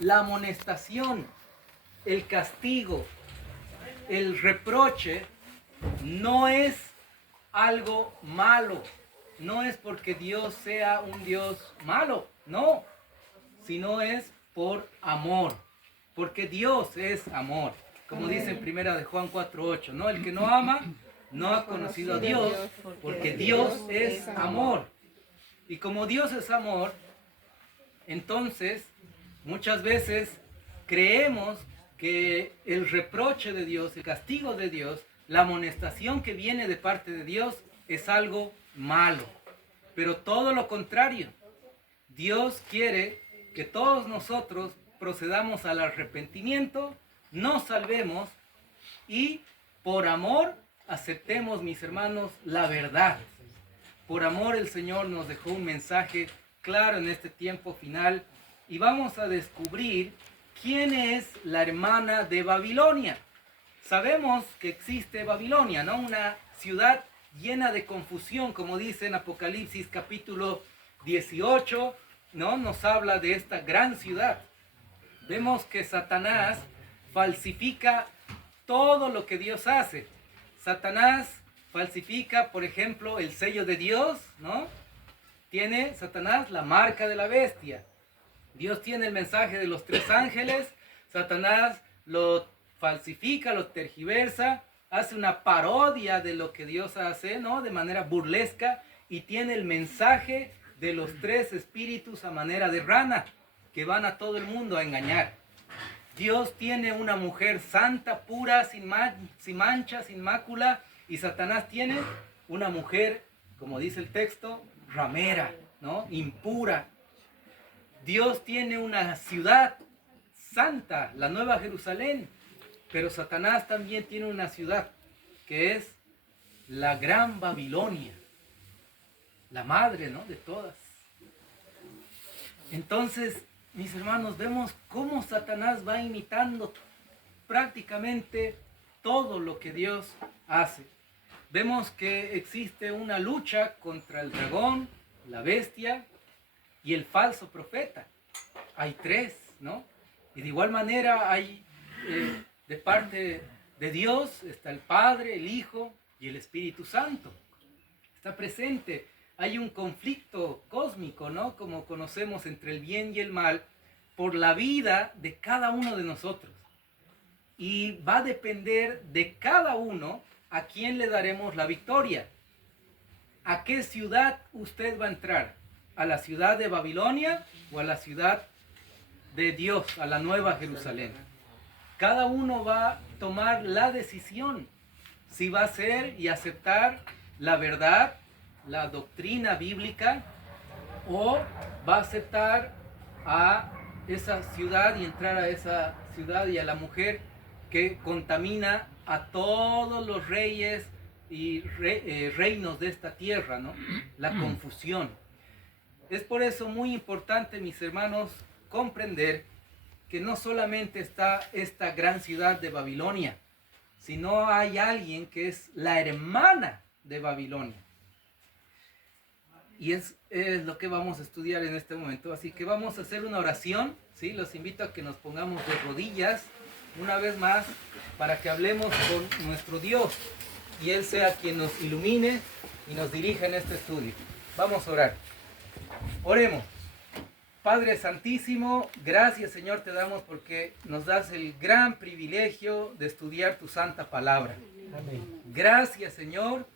La amonestación, el castigo, el reproche no es algo malo. No es porque Dios sea un Dios malo, no, sino es por amor, porque Dios es amor. Como dice en primera de Juan 4:8, ¿no? El que no ama no ha conocido a Dios, porque Dios es amor. Y como Dios es amor, entonces muchas veces creemos que el reproche de Dios, el castigo de Dios, la amonestación que viene de parte de Dios es algo malo. Pero todo lo contrario. Dios quiere que todos nosotros procedamos al arrepentimiento, nos salvemos y por amor aceptemos, mis hermanos, la verdad. Por amor el Señor nos dejó un mensaje claro en este tiempo final y vamos a descubrir quién es la hermana de Babilonia. Sabemos que existe Babilonia, ¿no? Una ciudad llena de confusión, como dice en Apocalipsis capítulo 18, ¿no? Nos habla de esta gran ciudad. Vemos que Satanás falsifica todo lo que Dios hace. Satanás falsifica, por ejemplo, el sello de Dios, ¿no? Tiene Satanás la marca de la bestia. Dios tiene el mensaje de los 3 ángeles. Satanás lo falsifica, lo tergiversa, hace una parodia de lo que Dios hace, ¿no? De manera burlesca, y tiene el mensaje de los 3 espíritus a manera de rana que van a todo el mundo a engañar. Dios tiene una mujer santa, pura, sin mancha, sin mácula, y Satanás tiene una mujer, como dice el texto, ramera, ¿no? Impura. Dios tiene una ciudad santa, la Nueva Jerusalén, pero Satanás también tiene una ciudad que es la Gran Babilonia, la madre, ¿no? De todas. Entonces, mis hermanos, vemos cómo Satanás va imitando prácticamente todo lo que Dios hace. Vemos que existe una lucha contra el dragón, la bestia y el falso profeta. Hay 3, ¿no? Y de igual manera hay de parte de Dios está el Padre, el Hijo y el Espíritu Santo. Está presente. Hay un conflicto cósmico, ¿no? Como conocemos entre el bien y el mal, por la vida de cada uno de nosotros. Y va a depender de cada uno a quién le daremos la victoria. ¿A qué ciudad usted va a entrar? ¿A la ciudad de Babilonia o a la ciudad de Dios, a la Nueva Jerusalén? Cada uno va a tomar la decisión si va a ser y aceptar la verdad, la doctrina bíblica, o va a aceptar a esa ciudad y entrar a esa ciudad y a la mujer que contamina a todos los reyes y reinos de esta tierra, ¿no? La confusión. Es por eso muy importante, mis hermanos, comprender que no solamente está esta gran ciudad de Babilonia, sino hay alguien que es la hermana de Babilonia. Y es lo que vamos a estudiar en este momento. Así que vamos a hacer una oración, ¿sí? Los invito a que nos pongamos de rodillas una vez más para que hablemos con nuestro Dios y Él sea quien nos ilumine y nos dirija en este estudio. Vamos a orar. Oremos. Padre Santísimo, gracias Señor te damos porque nos das el gran privilegio de estudiar tu santa palabra. Amén. Gracias Señor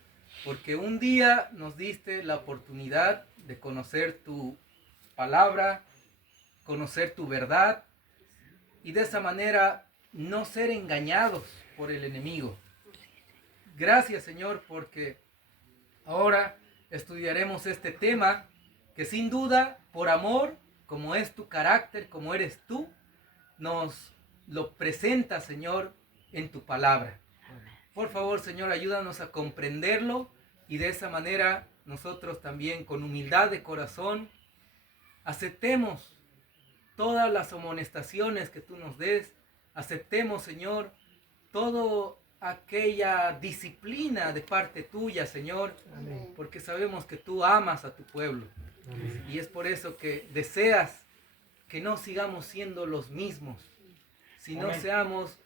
porque un día nos diste la oportunidad de conocer tu palabra, conocer tu verdad y de esa manera no ser engañados por el enemigo. Gracias Señor porque ahora estudiaremos este tema que sin duda por amor, como es tu carácter, como eres tú, nos lo presenta Señor en tu palabra. Por favor, Señor, ayúdanos a comprenderlo y de esa manera nosotros también con humildad de corazón aceptemos todas las amonestaciones que tú nos des, aceptemos, Señor, toda aquella disciplina de parte tuya, Señor, amén, porque sabemos que tú amas a tu pueblo. Y es por eso que deseas que no sigamos siendo los mismos, sino seamos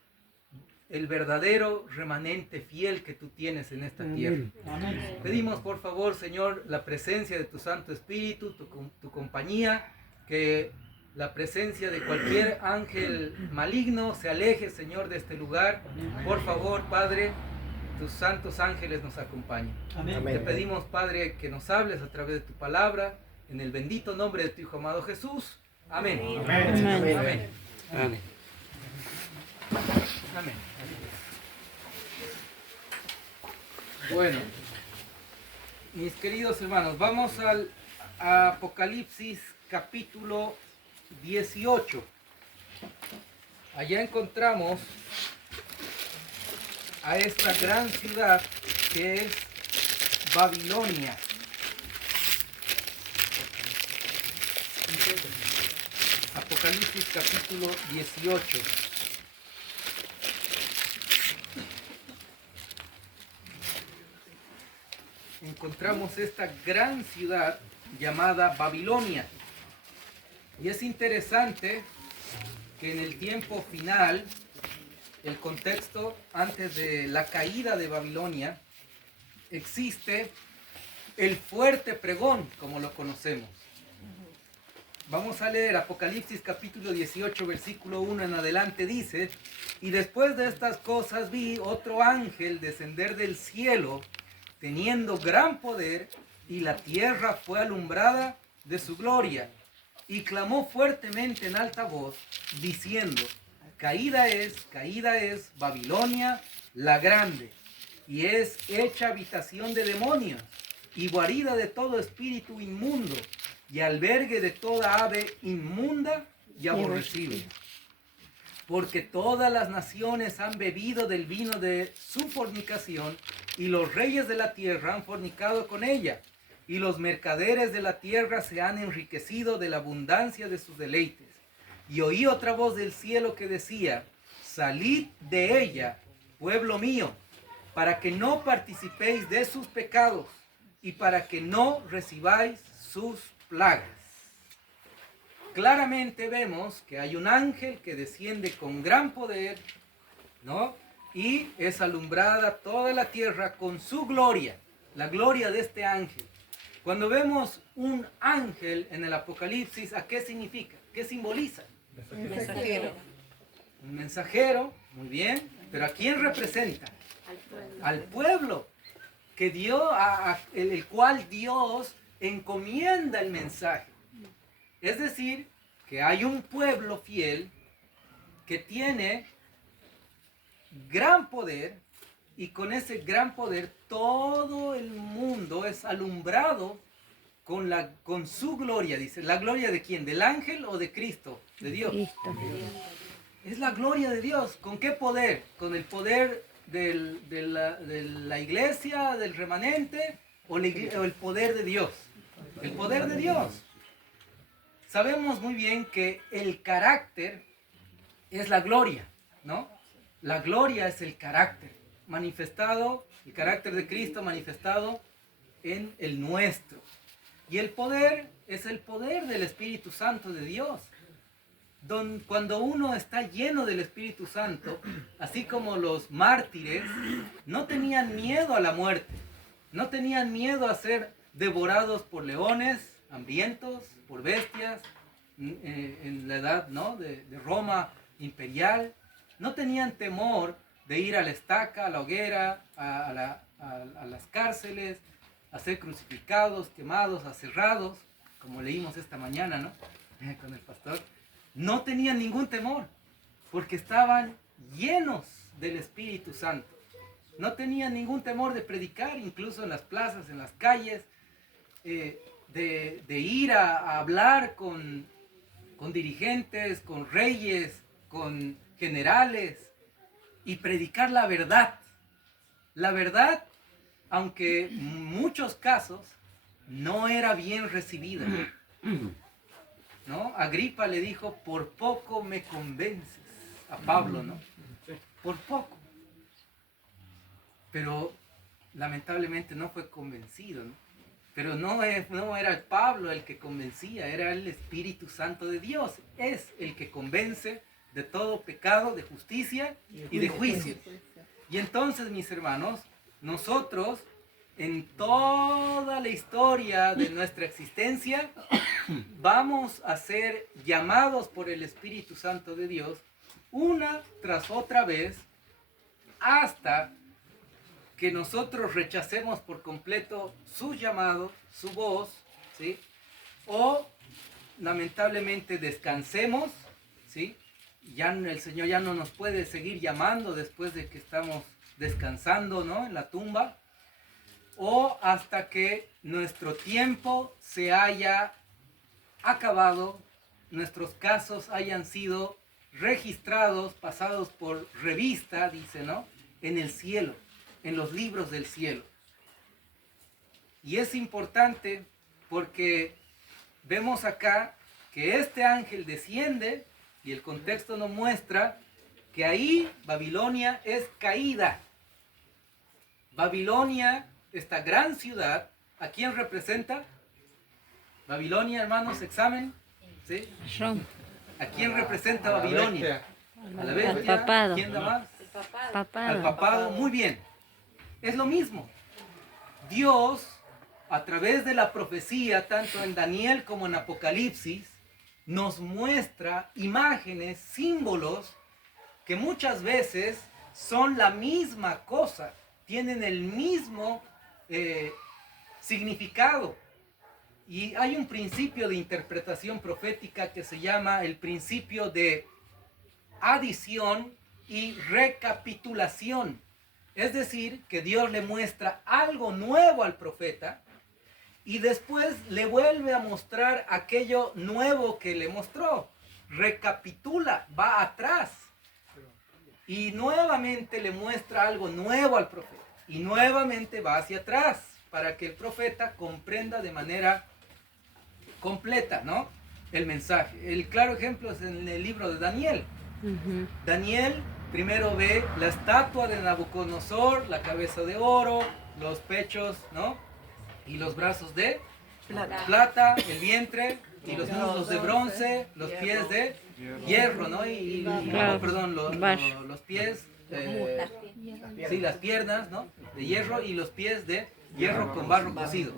el verdadero remanente fiel que tú tienes en esta tierra. Pedimos por favor, Señor, la presencia de tu Santo Espíritu, tu compañía, que la presencia de cualquier ángel maligno se aleje, Señor, de este lugar. Por favor, Padre, tus santos ángeles nos acompañen. Te pedimos, Padre, que nos hables a través de tu palabra, en el bendito nombre de tu Hijo amado Jesús. Amén. Amén. Amén. Amén. Amén. Amén. Bueno, mis queridos hermanos, vamos al Apocalipsis capítulo 18. Allá encontramos a esta gran ciudad que es Babilonia. Apocalipsis capítulo 18. Encontramos esta gran ciudad llamada Babilonia. Y es interesante que en el tiempo final, el contexto antes de la caída de Babilonia, existe el fuerte pregón, como lo conocemos. Vamos a leer Apocalipsis capítulo 18, versículo 1 en adelante, dice: y después de estas cosas vi otro ángel descender del cielo, teniendo gran poder, y la tierra fue alumbrada de su gloria. Y clamó fuertemente en alta voz, diciendo: caída es Babilonia la grande, y es hecha habitación de demonios, y guarida de todo espíritu inmundo, y albergue de toda ave inmunda y aborrecible. Porque todas las naciones han bebido del vino de su fornicación, y los reyes de la tierra han fornicado con ella, y los mercaderes de la tierra se han enriquecido de la abundancia de sus deleites. Y oí otra voz del cielo que decía: salid de ella, pueblo mío, para que no participéis de sus pecados, y para que no recibáis sus plagas. Claramente vemos que hay un ángel que desciende con gran poder, ¿no? Y es alumbrada toda la tierra con su gloria, la gloria de este ángel. Cuando vemos un ángel en el Apocalipsis, ¿a qué significa? ¿Qué simboliza? Un mensajero. Un mensajero, muy bien, pero ¿a quién representa? Al pueblo, que el cual Dios encomienda el mensaje. Es decir, que hay un pueblo fiel que tiene gran poder, y con ese gran poder todo el mundo es alumbrado con su gloria. Dice, ¿la gloria de quién? ¿Del ángel o de Cristo? De Dios. Es la gloria de Dios. ¿Con qué poder? ¿Con el poder de la iglesia, del remanente, o el poder de Dios? El poder de Dios. Sabemos muy bien que el carácter es la gloria, ¿no? La gloria es el carácter manifestado, el carácter de Cristo manifestado en el nuestro. Y el poder es el poder del Espíritu Santo de Dios. Cuando uno está lleno del Espíritu Santo, así como los mártires, no tenían miedo a la muerte, no tenían miedo a ser devorados por leones hambrientos, por bestias, en la edad, ¿no?, de Roma imperial. No tenían temor de ir a la estaca, a la hoguera, a las cárceles, a ser crucificados, quemados, aserrados, como leímos esta mañana, ¿no?, con el pastor. No tenían ningún temor, porque estaban llenos del Espíritu Santo. No tenían ningún temor de predicar, incluso en las plazas, en las calles, de ir a hablar con dirigentes, con reyes, con generales, y predicar la verdad. La verdad, aunque en muchos casos no era bien recibida, ¿no? Agripa le dijo: por poco me convences, a Pablo, ¿no? Por poco. Pero lamentablemente no fue convencido, ¿no? Pero no era Pablo el que convencía, era el Espíritu Santo de Dios. Es el que convence de todo pecado, de justicia y de juicio. Y entonces, mis hermanos, nosotros en toda la historia de nuestra existencia vamos a ser llamados por el Espíritu Santo de Dios una tras otra vez hasta que nosotros rechacemos por completo su llamado, su voz, ¿sí? O lamentablemente descansemos, ¿sí? Ya el Señor ya no nos puede seguir llamando después de que estamos descansando, ¿no?, en la tumba, o hasta que nuestro tiempo se haya acabado, nuestros casos hayan sido registrados, pasados por revista, dice, ¿no?, en el cielo, en los libros del cielo. Y es importante porque vemos acá que este ángel desciende y el contexto nos muestra que ahí Babilonia es caída. Babilonia, esta gran ciudad, ¿a quién representa? Babilonia, hermanos, examen, ¿sí? ¿A quién representa Babilonia? A la bestia. Al papado. ¿Quién da más? Papado. Al papado. Muy bien. Es lo mismo. Dios, a través de la profecía, tanto en Daniel como en Apocalipsis, nos muestra imágenes, símbolos, que muchas veces son la misma cosa, tienen el mismo significado. Y hay un principio de interpretación profética que se llama el principio de adición y recapitulación. Es decir, que Dios le muestra algo nuevo al profeta y después le vuelve a mostrar aquello nuevo que le mostró. Recapitula, va atrás. Y nuevamente le muestra algo nuevo al profeta. Y nuevamente va hacia atrás para que el profeta comprenda de manera completa, ¿no?, el mensaje. El claro ejemplo es en el libro de Daniel. Daniel primero ve la estatua de Nabucodonosor, la cabeza de oro, los pechos, ¿no?, y los brazos de plata, el vientre y los muslos de bronce, los pies de hierro, ¿no? Los pies, sí, las piernas, ¿no?, de hierro y los pies de hierro con barro cocido.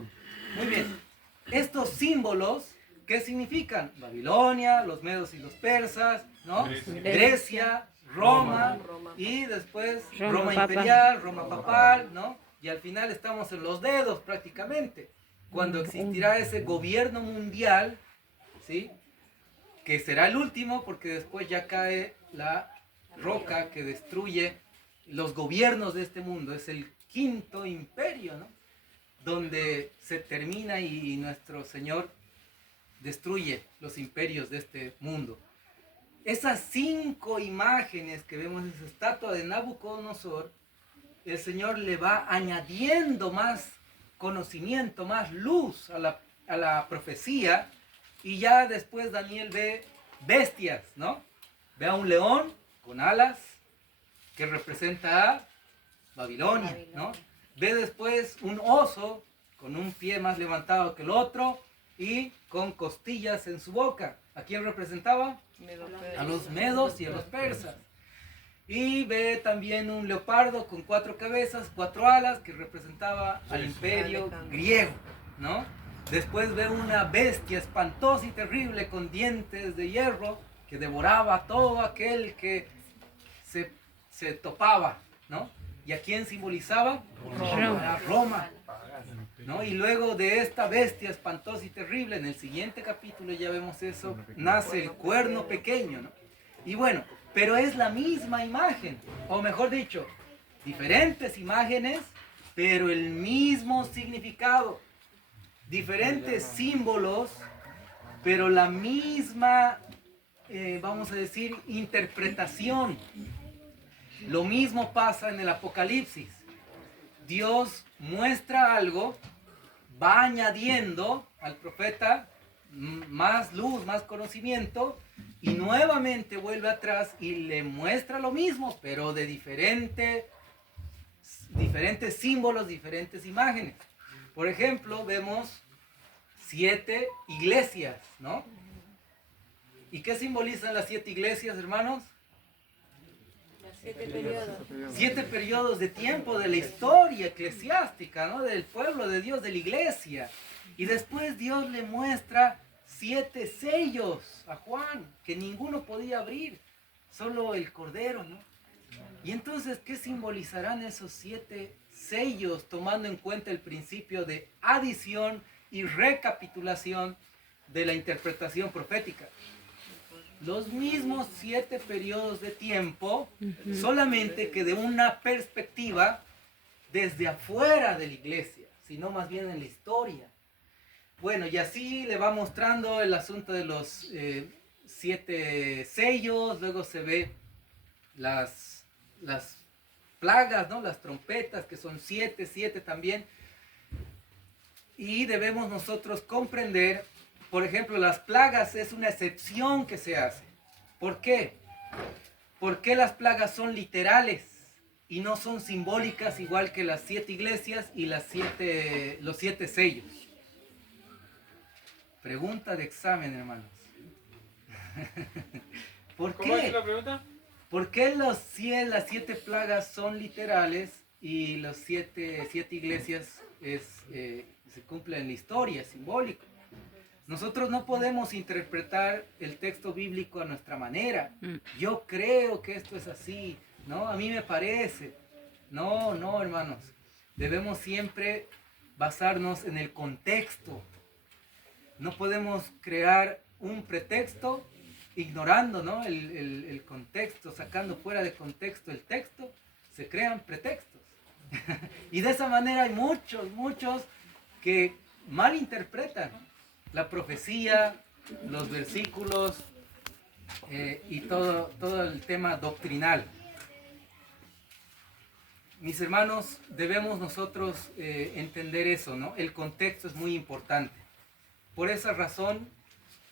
Muy bien. Estos símbolos, ¿qué significan? Babilonia, los medos y los persas, ¿no? Grecia, Roma y después Roma imperial, Roma papal, ¿no? Y al final estamos en los dedos prácticamente, cuando existirá ese gobierno mundial, ¿sí?, que será el último porque después ya cae la roca que destruye los gobiernos de este mundo. Es el quinto imperio, ¿no?, donde se termina y nuestro Señor destruye los imperios de este mundo. Esas 5 imágenes que vemos en esa estatua de Nabucodonosor, el Señor le va añadiendo más conocimiento, más luz a la profecía, y ya después Daniel ve bestias, ¿no? Ve a un león con alas que representa a Babilonia, ¿no? Ve después un oso con un pie más levantado que el otro y con costillas en su boca. ¿A quién representaba? A los medos y a los persas. Y ve también un leopardo con 4 cabezas, 4 alas, que representaba al imperio griego, ¿no? Después ve una bestia espantosa y terrible con dientes de hierro que devoraba a todo aquel que se topaba, ¿no? ¿Y a quién simbolizaba? A Roma, ¿no? Y luego de esta bestia espantosa y terrible, en el siguiente capítulo ya vemos eso, nace el cuerno pequeño, ¿no? Y bueno, pero es la misma imagen, o mejor dicho, diferentes imágenes, pero el mismo significado. Diferentes símbolos, pero la misma, vamos a decir, interpretación. Lo mismo pasa en el Apocalipsis. Dios muestra algo, va añadiendo al profeta más luz, más conocimiento, y nuevamente vuelve atrás y le muestra lo mismo, pero de diferentes símbolos, diferentes imágenes. Por ejemplo, vemos 7 iglesias, ¿no? ¿Y qué simbolizan las 7 iglesias, hermanos? 7 periodos. 7 periodos de tiempo de la historia eclesiástica, ¿no? Del pueblo de Dios, de la iglesia. Y después Dios le muestra 7 sellos a Juan, que ninguno podía abrir, solo el Cordero, ¿no? Y entonces, ¿qué simbolizarán esos 7 sellos, tomando en cuenta el principio de adición y recapitulación de la interpretación profética? Los mismos 7 periodos de tiempo, solamente que de una perspectiva desde afuera de la iglesia, sino más bien en la historia. Bueno, y así le va mostrando el asunto de los 7 sellos, luego se ve las plagas, ¿no? Las trompetas, que son 7 también. Y debemos nosotros comprender, por ejemplo, las plagas es una excepción que se hace. ¿Por qué? Porque las plagas son literales y no son simbólicas igual que las 7 iglesias y los 7 sellos. Pregunta de examen, hermanos. ¿Por ¿Cómo es qué? la pregunta? ¿Por qué las 7 plagas son literales y las 7 iglesias se cumplen en la historia, es simbólico? Nosotros no podemos interpretar el texto bíblico a nuestra manera. Yo creo que esto es así, ¿no? A mí me parece. No, hermanos. Debemos siempre basarnos en el contexto. No podemos crear un pretexto ignorando, ¿no? el contexto, sacando fuera de contexto el texto, se crean pretextos. Y de esa manera hay muchos que malinterpretan la profecía, los versículos y todo el tema doctrinal. Mis hermanos, debemos nosotros entender eso, ¿no? El contexto es muy importante. Por esa razón,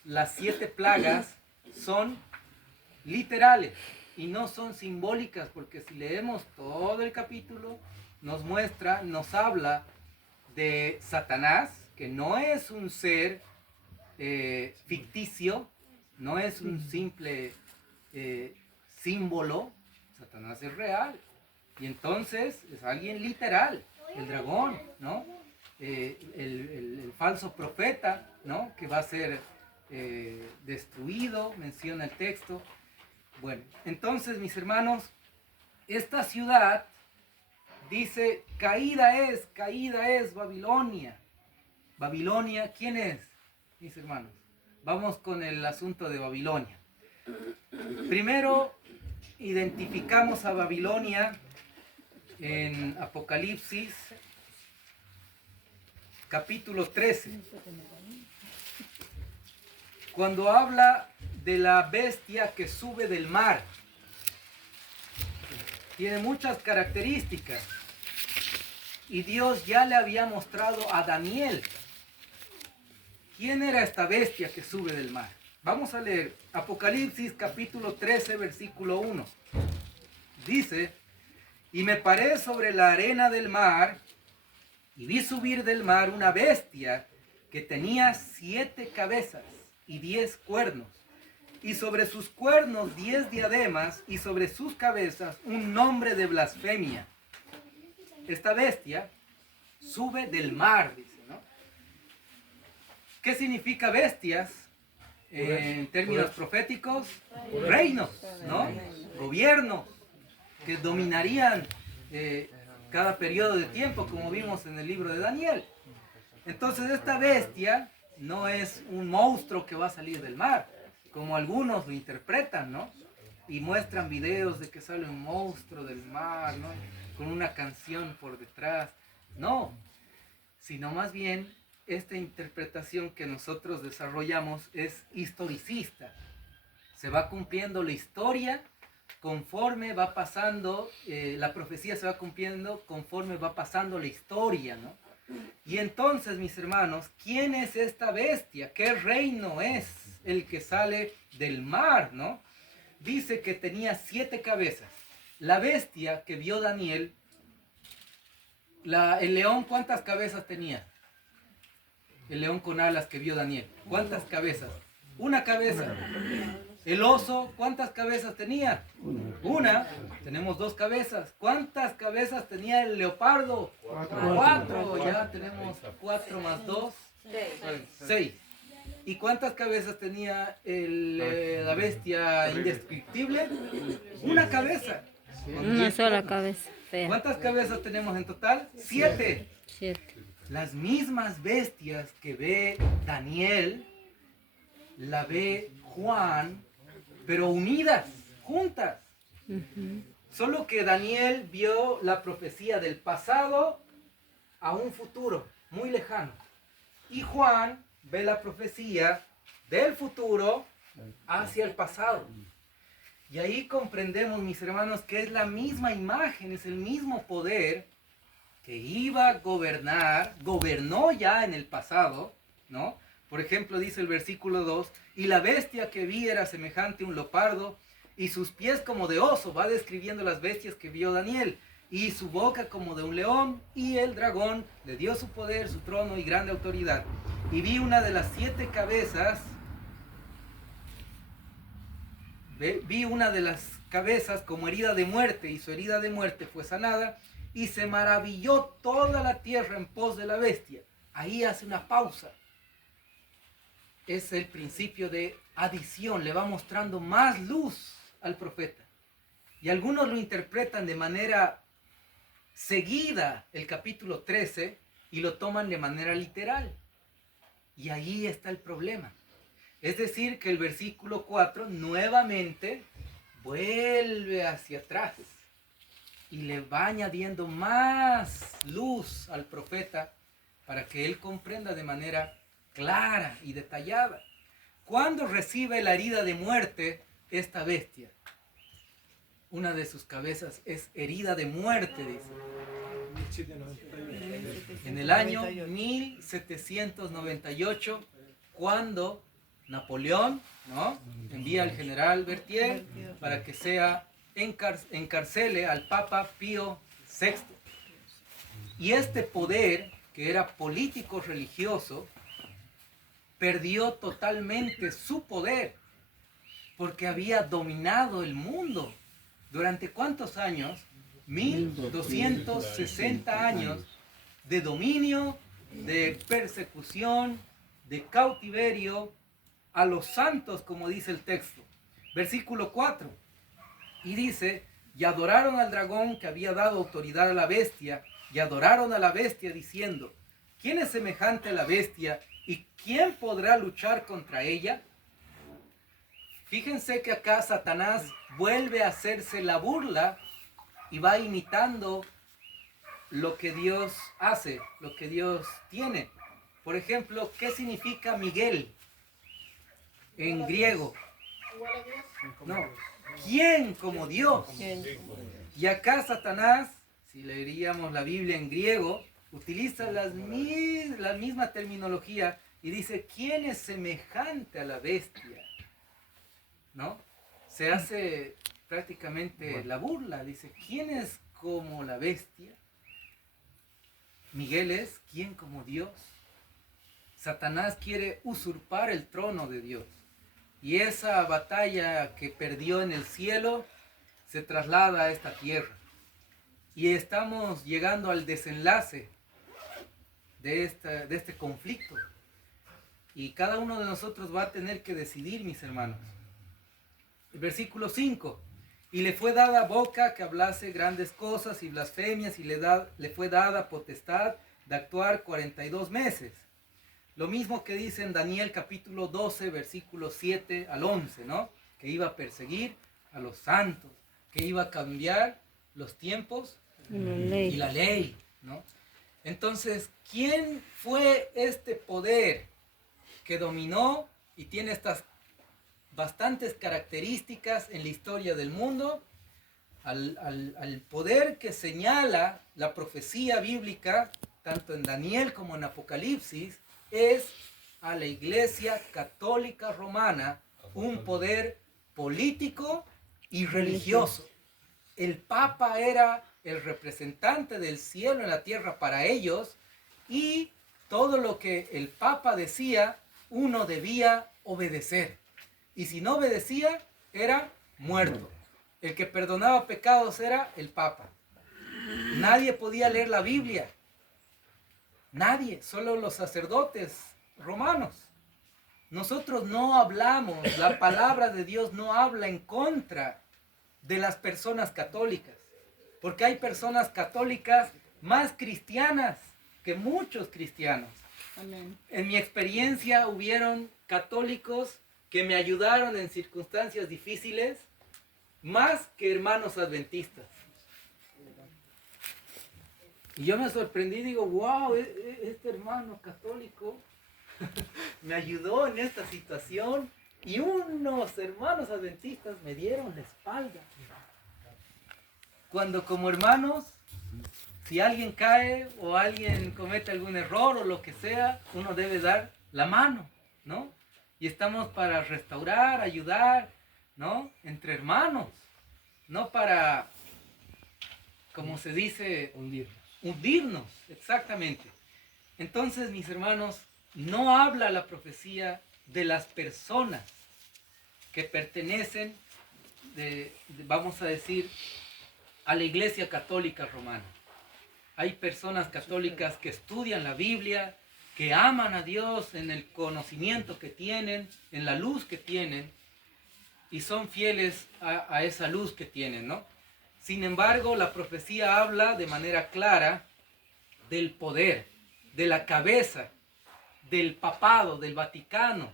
las 7 plagas son literales y no son simbólicas, porque si leemos todo el capítulo, nos habla de Satanás, que no es un ser ficticio, no es un simple símbolo. Satanás es real y entonces es alguien literal, el dragón, ¿no? El falso profeta, ¿no? Que va a ser destruido, menciona el texto. Bueno, entonces, mis hermanos, esta ciudad dice, caída es Babilonia. Babilonia, ¿quién es, mis hermanos? Vamos con el asunto de Babilonia. Primero, identificamos a Babilonia en Apocalipsis, capítulo 13. Cuando habla de la bestia que sube del mar. Tiene muchas características. Y Dios ya le había mostrado a Daniel quién era esta bestia que sube del mar. Vamos a leer Apocalipsis capítulo 13, versículo 1. Dice, y me paré sobre la arena del mar y vi subir del mar una bestia que tenía 7 cabezas y 10 cuernos, y sobre sus cuernos 10 diademas, y sobre sus cabezas un nombre de blasfemia. Esta bestia sube del mar, dice, ¿no? ¿Qué significa bestias? En términos proféticos, reinos, ¿no? Gobiernos que dominarían cada periodo de tiempo, como vimos en el libro de Daniel. Entonces esta bestia no es un monstruo que va a salir del mar, como algunos lo interpretan, ¿no? Y muestran videos de que sale un monstruo del mar, ¿no? Con una canción por detrás. No, sino más bien esta interpretación que nosotros desarrollamos es historicista. Se va cumpliendo la historia conforme va pasando, la profecía se va cumpliendo conforme va pasando la historia, ¿no? Y entonces, mis hermanos, ¿quién es esta bestia? ¿Qué reino es el que sale del mar, no? Dice que tenía 7 cabezas. La bestia que vio Daniel, el león, ¿cuántas cabezas tenía? el león con alas que vio Daniel? ¿Cuántas cabezas? Una cabeza. El oso, ¿cuántas cabezas tenía? Una. Tenemos 2 cabezas. ¿Cuántas cabezas tenía el leopardo? 4. Ya tenemos 4 más 2. 6. ¿Y cuántas cabezas tenía la bestia indescriptible? Una cabeza. Una sola cabeza. Fea. ¿Cuántas cabezas tenemos en total? 7. 7. Las mismas bestias que ve Daniel, la ve Juan, pero unidas, juntas. Solo que Daniel vio la profecía del pasado a un futuro muy lejano. Y Juan ve la profecía del futuro hacia el pasado. Y ahí comprendemos, mis hermanos, que es la misma imagen, es el mismo poder que iba a gobernar, gobernó ya en el pasado, ¿no? Por ejemplo, dice el versículo 2, y la bestia que vi era semejante a un leopardo, y sus pies como de oso, va describiendo las bestias que vio Daniel, y su boca como de un león, y el dragón le dio su poder, su trono y grande autoridad. Y vi una de las 7 cabezas, como herida de muerte, y su herida de muerte fue sanada, y se maravilló toda la tierra en pos de la bestia. Ahí hace una pausa. Es el principio de adición, le va mostrando más luz al profeta. Y algunos lo interpretan de manera seguida el capítulo 13 y lo toman de manera literal. Y ahí está el problema. Es decir, que el versículo 4 nuevamente vuelve hacia atrás y le va añadiendo más luz al profeta para que él comprenda de manera clara y detallada. ¿Cuándo recibe la herida de muerte esta bestia? Una de sus cabezas es herida de muerte, dice. En el año 1798, cuando Napoleón, ¿no?, envía al general Berthier para que sea encarcele al Papa Pío VI. Y este poder, que era político religioso, perdió totalmente su poder, porque había dominado el mundo. ¿Durante cuántos años? 1260 años de dominio, de persecución, de cautiverio a los santos, como dice el texto. Versículo 4. Y dice, y adoraron al dragón que había dado autoridad a la bestia, y adoraron a la bestia diciendo, ¿quién es semejante a la bestia y quién podrá luchar contra ella? Fíjense que acá Satanás vuelve a hacerse la burla y va imitando lo que Dios hace, lo que Dios tiene. Por ejemplo, ¿qué significa Miguel en griego? No, ¿quién como Dios? Y acá Satanás, si leeríamos la Biblia en griego, utiliza la misma terminología y dice, ¿quién es semejante a la bestia? ¿No? Se hace prácticamente la burla, dice, ¿quién es como la bestia? Miguel es, ¿quién como Dios? Satanás quiere usurpar el trono de Dios. Y esa batalla que perdió en el cielo se traslada a esta tierra. Y estamos llegando al desenlace de este conflicto. Y cada uno de nosotros va a tener que decidir, mis hermanos. El versículo 5. Y le fue dada boca que hablase grandes cosas y blasfemias, y le fue dada potestad de actuar 42 meses. Lo mismo que dice en Daniel capítulo 12, versículos 7 al 11, ¿no? Que iba a perseguir a los santos, que iba a cambiar los tiempos y la ley, ¿no? Entonces, ¿quién fue este poder que dominó y tiene estas bastantes características en la historia del mundo? Al poder que señala la profecía bíblica, tanto en Daniel como en Apocalipsis, es a la Iglesia Católica Romana, un poder político y religioso. El Papa era el representante del cielo en la tierra para ellos, y todo lo que el Papa decía, uno debía obedecer. Y si no obedecía, era muerto. El que perdonaba pecados era el Papa. Nadie podía leer la Biblia. Nadie, solo los sacerdotes romanos. Nosotros no hablamos, la palabra de Dios no habla en contra de las personas católicas. Porque hay personas católicas más cristianas que muchos cristianos. Amén. En mi experiencia hubieron católicos que me ayudaron en circunstancias difíciles más que hermanos adventistas. Y yo me sorprendí, digo, wow, este hermano católico me ayudó en esta situación y unos hermanos adventistas me dieron la espalda. Cuando como hermanos, si alguien cae o alguien comete algún error o lo que sea, uno debe dar la mano, ¿no? Y estamos para restaurar, ayudar, ¿no? Entre hermanos, no para, como se dice, hundirnos, exactamente. Entonces, mis hermanos, no habla la profecía de las personas que pertenecen, vamos a decir, a la Iglesia Católica Romana. Hay personas católicas que estudian la Biblia, que aman a Dios en el conocimiento que tienen, en la luz que tienen, y son fieles a esa luz que tienen, ¿no? Sin embargo, la profecía habla de manera clara del poder, de la cabeza, del papado, del Vaticano,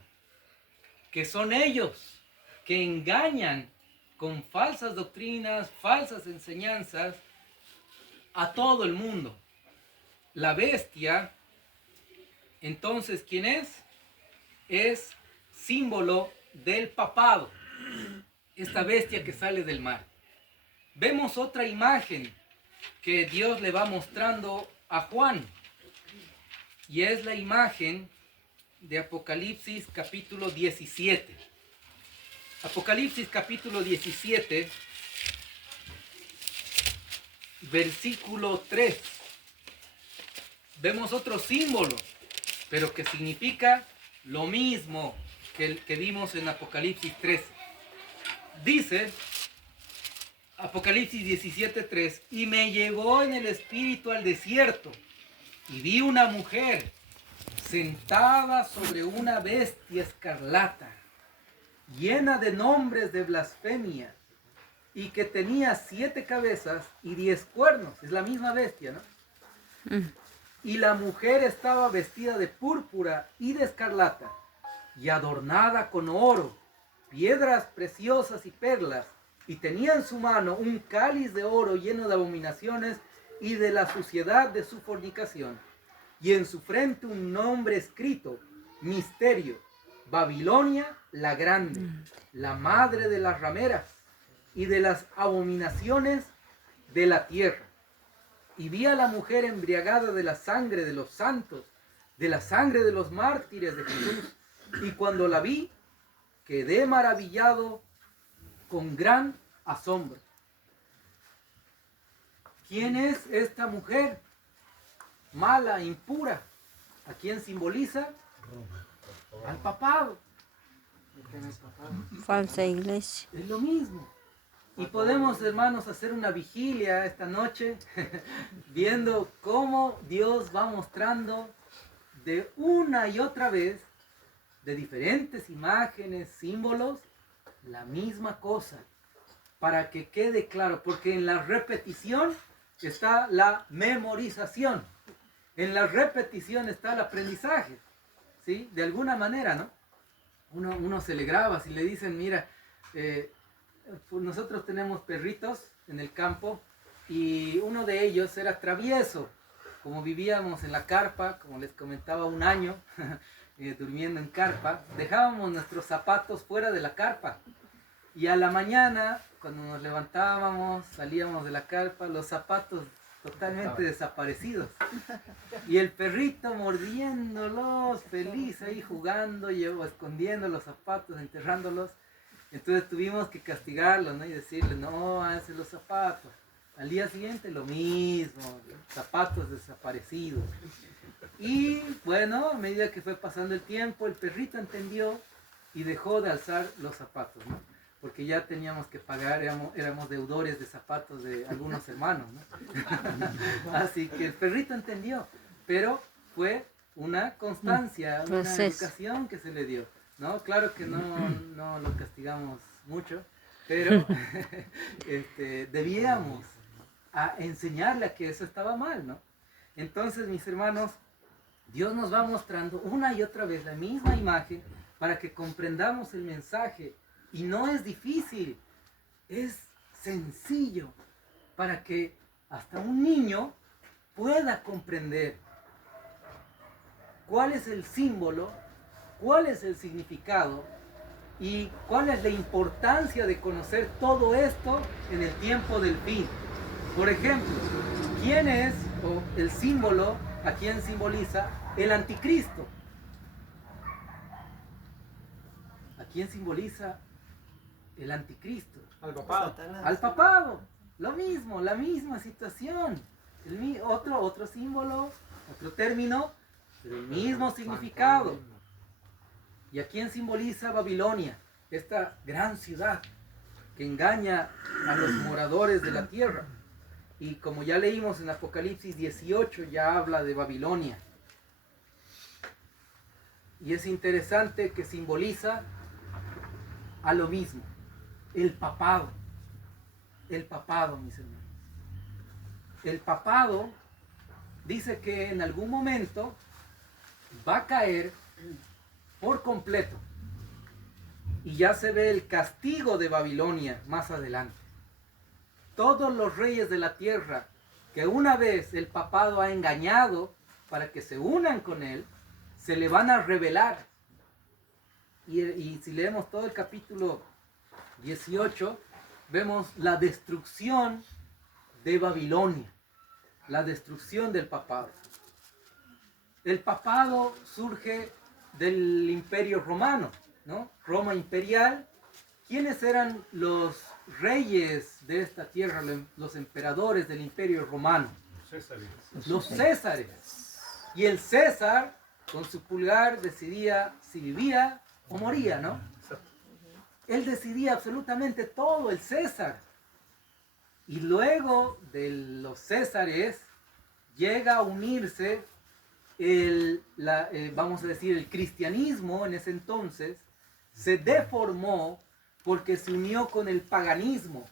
que son ellos que engañan con falsas doctrinas, falsas enseñanzas a todo el mundo. La bestia, entonces, ¿quién es? Es símbolo del papado, esta bestia que sale del mar. Vemos otra imagen que Dios le va mostrando a Juan, y es la imagen de Apocalipsis capítulo 17. Apocalipsis capítulo 17, versículo 3. Vemos otro símbolo, pero que significa lo mismo que vimos en Apocalipsis 13. Dice Apocalipsis 17:3, y me llevó en el espíritu al desierto, y vi una mujer sentada sobre una bestia escarlata, llena de nombres de blasfemia, y que tenía 7 cabezas y 10 cuernos. Es la misma bestia, ¿no? Y la mujer estaba vestida de púrpura y de escarlata, y adornada con oro, piedras preciosas y perlas, y tenía en su mano un cáliz de oro lleno de abominaciones y de la suciedad de su fornicación, y en su frente un nombre escrito, Misterio, Babilonia la Grande, la madre de las rameras y de las abominaciones de la tierra. Y vi a la mujer embriagada de la sangre de los santos, de la sangre de los mártires de Jesús. Y cuando la vi, quedé maravillado con gran asombro. ¿Quién es esta mujer? Mala, impura. ¿A quién simboliza? Al papado. Falsa iglesia. Es lo mismo. Y podemos, hermanos, hacer una vigilia esta noche viendo cómo Dios va mostrando de una y otra vez, de diferentes imágenes, símbolos, la misma cosa, para que quede claro, porque en la repetición está la memorización, en la repetición está el aprendizaje, ¿sí? De alguna manera, ¿no? Uno se le graba, si le dicen, mira, nosotros tenemos perritos en el campo y uno de ellos era travieso, como vivíamos en la carpa, como les comentaba, un año, durmiendo en carpa, dejábamos nuestros zapatos fuera de la carpa. Y a la mañana, cuando nos levantábamos, salíamos de la carpa, los zapatos totalmente desaparecidos. Y el perrito mordiéndolos, feliz ahí jugando, o escondiendo los zapatos, enterrándolos. Entonces tuvimos que castigarlo, ¿no? Y decirle, no, hace los zapatos. Al día siguiente lo mismo, zapatos desaparecidos. Y bueno, a medida que fue pasando el tiempo, el perrito entendió y dejó de alzar los zapatos, ¿no? Porque ya teníamos que pagar, éramos deudores de zapatos de algunos hermanos, ¿no? Así que el perrito entendió, pero fue una constancia, una educación que se le dio, ¿no? Claro que no lo castigamos mucho, pero debíamos a enseñarle a que eso estaba mal, ¿no? Entonces, mis hermanos, Dios nos va mostrando una y otra vez la misma imagen para que comprendamos el mensaje. Y no es difícil, es sencillo para que hasta un niño pueda comprender cuál es el símbolo, cuál es el significado y cuál es la importancia de conocer todo esto en el tiempo del fin. Por ejemplo, ¿quién es el símbolo? ¿A quién simboliza? El anticristo. ¿A quién simboliza el anticristo? Al papado. Al papado. Lo mismo, la misma situación. Otro símbolo, otro término, pero el mismo significado. ¿Y a quién simboliza Babilonia? Esta gran ciudad que engaña a los moradores de la tierra. Y como ya leímos en Apocalipsis 18, ya habla de Babilonia. Y es interesante que simboliza a lo mismo, el papado. El papado, mis hermanos. El papado dice que en algún momento va a caer por completo. Y ya se ve el castigo de Babilonia más adelante. Todos los reyes de la tierra que una vez el papado ha engañado para que se unan con él, se le van a rebelar. Y si leemos todo el capítulo 18, vemos la destrucción de Babilonia, la destrucción del papado. El papado surge del Imperio Romano, ¿no? Roma imperial. ¿Quiénes eran los reyes de esta tierra, los emperadores del Imperio Romano? Césares. Los Césares. Y el César, con su pulgar, decidía si vivía o moría, ¿no? Él decidía absolutamente todo, el César. Y luego de los Césares llega a unirse vamos a decir, el cristianismo en ese entonces se deformó porque se unió con el paganismo.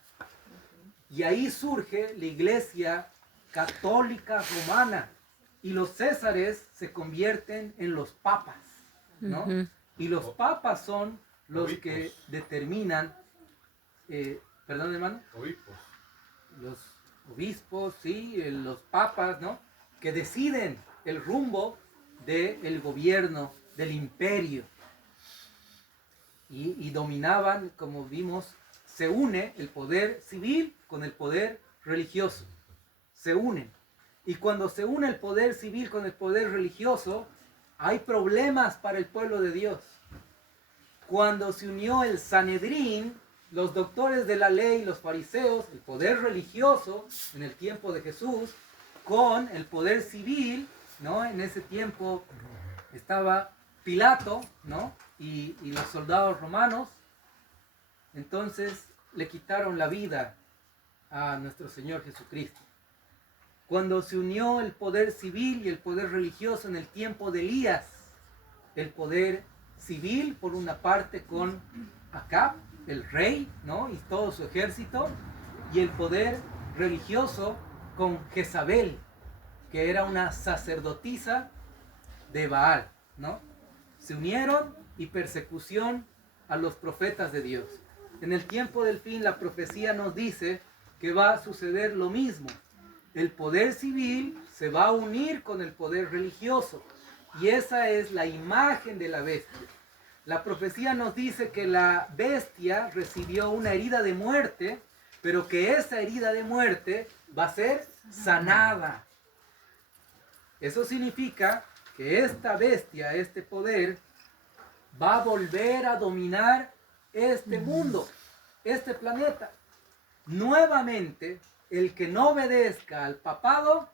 Y ahí surge la iglesia católica romana. Y los Césares se convierten en los papas, ¿no? Y los papas son los Obispos. que determinan, perdón, hermano. Obispos. Los obispos, sí, los papas, ¿no? Que deciden el rumbo del gobierno, del imperio. Y dominaban, como vimos, se une el poder civil con el poder religioso. Se unen. Y cuando se une el poder civil con el poder religioso, hay problemas para el pueblo de Dios. Cuando se unió el Sanedrín, los doctores de la ley, los fariseos, el poder religioso en el tiempo de Jesús, con el poder civil, ¿no? En ese tiempo estaba Pilato, ¿no? Y los soldados romanos. Entonces le quitaron la vida a nuestro Señor Jesucristo. Cuando se unió el poder civil y el poder religioso en el tiempo de Elías, el poder civil por una parte con Acab, el rey, ¿no? Y todo su ejército, y el poder religioso con Jezabel, que era una sacerdotisa de Baal, ¿no? Se unieron y persecución a los profetas de Dios. En el tiempo del fin la profecía nos dice que va a suceder lo mismo. El poder civil se va a unir con el poder religioso y esa es la imagen de la bestia. La profecía nos dice que la bestia recibió una herida de muerte, pero que esa herida de muerte va a ser sanada. Eso significa que esta bestia, este poder, va a volver a dominar este mundo, este planeta. Nuevamente, el que no obedezca al papado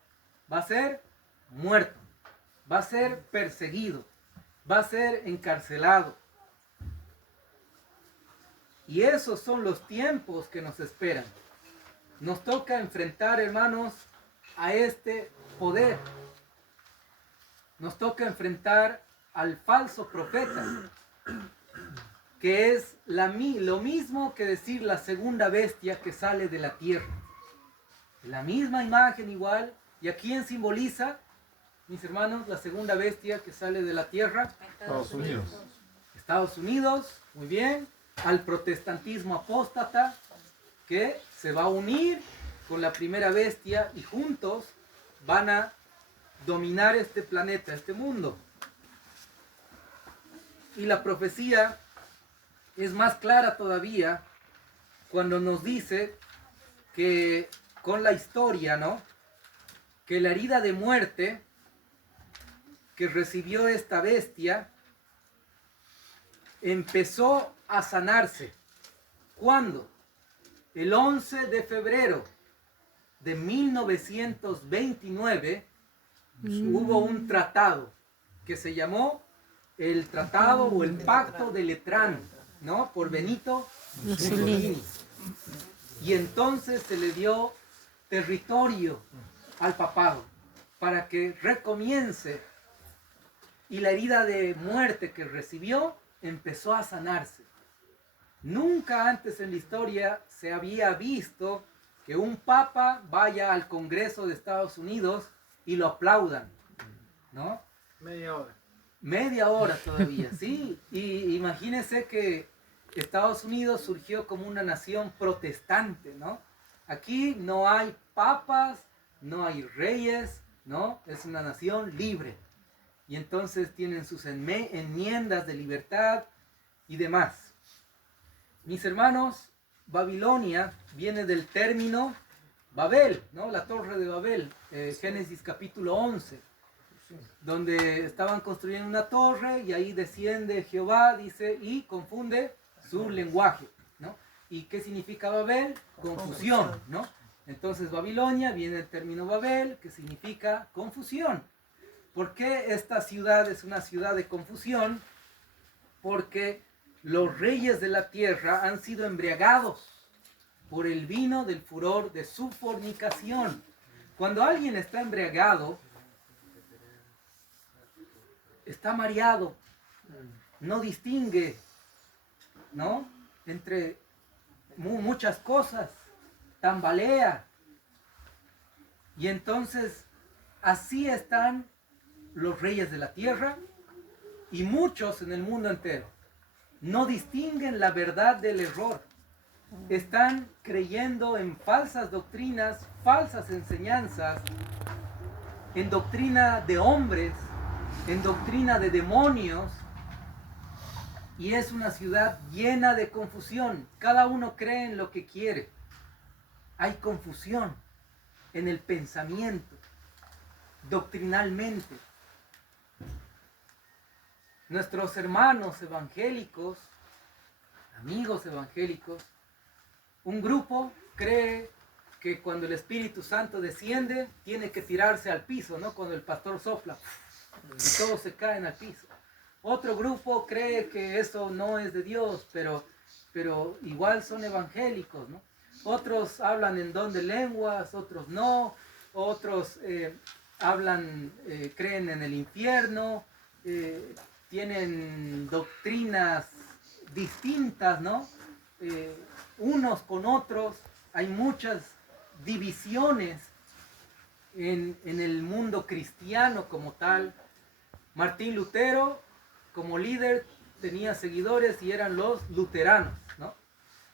va a ser muerto, va a ser perseguido, va a ser encarcelado. Y esos son los tiempos que nos esperan. Nos toca enfrentar, hermanos, a este poder. Nos toca enfrentar al falso profeta, que es lo mismo que decir la segunda bestia que sale de la tierra. La misma imagen igual. ¿Y a quién simboliza, mis hermanos, la segunda bestia que sale de la tierra? Estados Unidos. Estados Unidos, muy bien. Al protestantismo apóstata, que se va a unir con la primera bestia y juntos van a dominar este planeta, este mundo. Y la profecía es más clara todavía cuando nos dice que con la historia, ¿no? Que la herida de muerte que recibió esta bestia empezó a sanarse. ¿Cuándo? El 11 de febrero de 1929 hubo un tratado que se llamó el Tratado o el Pacto de Letrán, ¿no? Por Benito Mussolini. Y entonces se le dio territorio al papado para que recomience, y la herida de muerte que recibió empezó a sanarse. Nunca antes en la historia se había visto que un papa vaya al Congreso de Estados Unidos y lo aplaudan, ¿no? Media hora todavía, sí. Y imagínense que Estados Unidos surgió como una nación protestante, ¿no? Aquí no hay papas, no hay reyes, ¿no? Es una nación libre. Y entonces tienen sus enmiendas de libertad y demás. Mis hermanos, Babilonia viene del término Babel, ¿no? La torre de Babel, Génesis capítulo 11, donde estaban construyendo una torre y ahí desciende Jehová, dice, y confunde su lenguaje, ¿no? ¿Y qué significa Babel? Confusión, ¿no? Entonces Babilonia viene del término Babel, que significa confusión. ¿Por qué esta ciudad es una ciudad de confusión? Porque los reyes de la tierra han sido embriagados por el vino del furor de su fornicación. Cuando alguien está embriagado, está mareado, no distingue, ¿no? Entre muchas cosas, tambalea. Y entonces así están los reyes de la tierra y muchos en el mundo entero. No distinguen la verdad del error. Están creyendo en falsas doctrinas, falsas enseñanzas, en doctrina de hombres, en doctrina de demonios. Y es una ciudad llena de confusión. Cada uno cree en lo que quiere. Hay confusión en el pensamiento, doctrinalmente. Nuestros hermanos evangélicos, amigos evangélicos, un grupo cree que cuando el Espíritu Santo desciende, tiene que tirarse al piso, ¿no? Cuando el pastor sopla y todos se caen al piso. Otro grupo cree que eso no es de Dios, pero igual son evangélicos, ¿no? Otros hablan en don de lenguas, otros no. Otros creen en el infierno, tienen doctrinas distintas, ¿no? Unos con otros. Hay muchas divisiones en el mundo cristiano como tal. Martín Lutero, como líder, tenía seguidores y eran los luteranos, ¿no?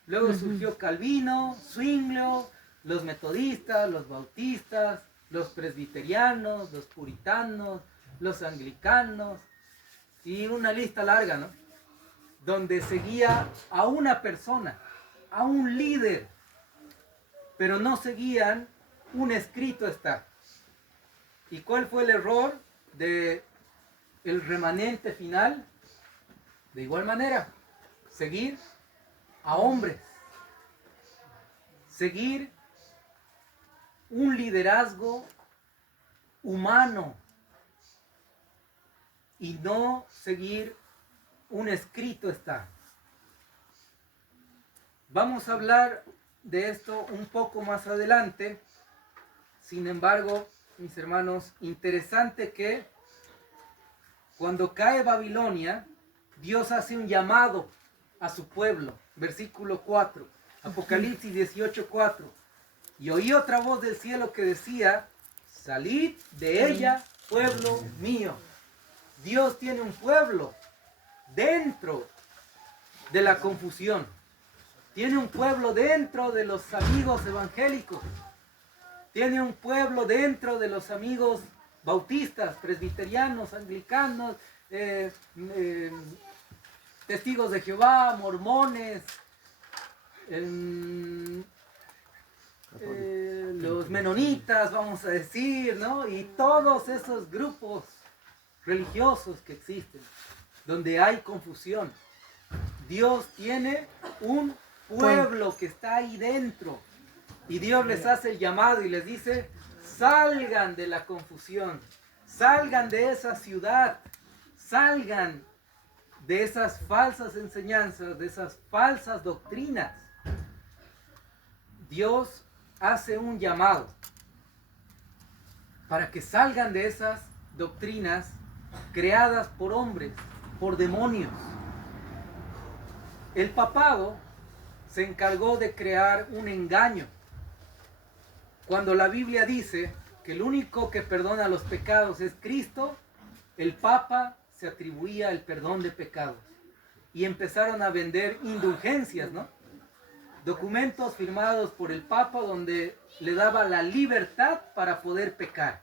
Luego surgió Calvino, Zwinglio, los metodistas, los bautistas, los presbiterianos, los puritanos, los anglicanos, y una lista larga, ¿no? Donde seguía a una persona, a un líder, pero no seguían un escrito está. ¿Y cuál fue el error de el remanente final? De igual manera, seguir a hombres, seguir un liderazgo humano, y no seguir un escrito está. Vamos a hablar de esto un poco más adelante. Sin embargo, mis hermanos, interesante que cuando cae Babilonia, Dios hace un llamado a su pueblo. Versículo 4, Apocalipsis 18:4. Y oí otra voz del cielo que decía: salid de ella, pueblo mío. Dios tiene un pueblo dentro de la confusión. Tiene un pueblo dentro de los amigos evangélicos. Tiene un pueblo dentro de los amigos bautistas, presbiterianos, anglicanos, testigos de Jehová, mormones, los menonitas, vamos a decir, ¿no? Y todos esos grupos religiosos que existen, donde hay confusión. Dios tiene un pueblo que está ahí dentro. Y Dios les hace el llamado y les dice: salgan de la confusión, salgan de esa ciudad, salgan de esas falsas enseñanzas, de esas falsas doctrinas. Dios hace un llamado para que salgan de esas doctrinas creadas por hombres, por demonios. El papado se encargó de crear un engaño. Cuando la Biblia dice que el único que perdona los pecados es Cristo, el Papa se atribuía el perdón de pecados. Y empezaron a vender indulgencias, ¿no? Documentos firmados por el Papa donde le daba la libertad para poder pecar.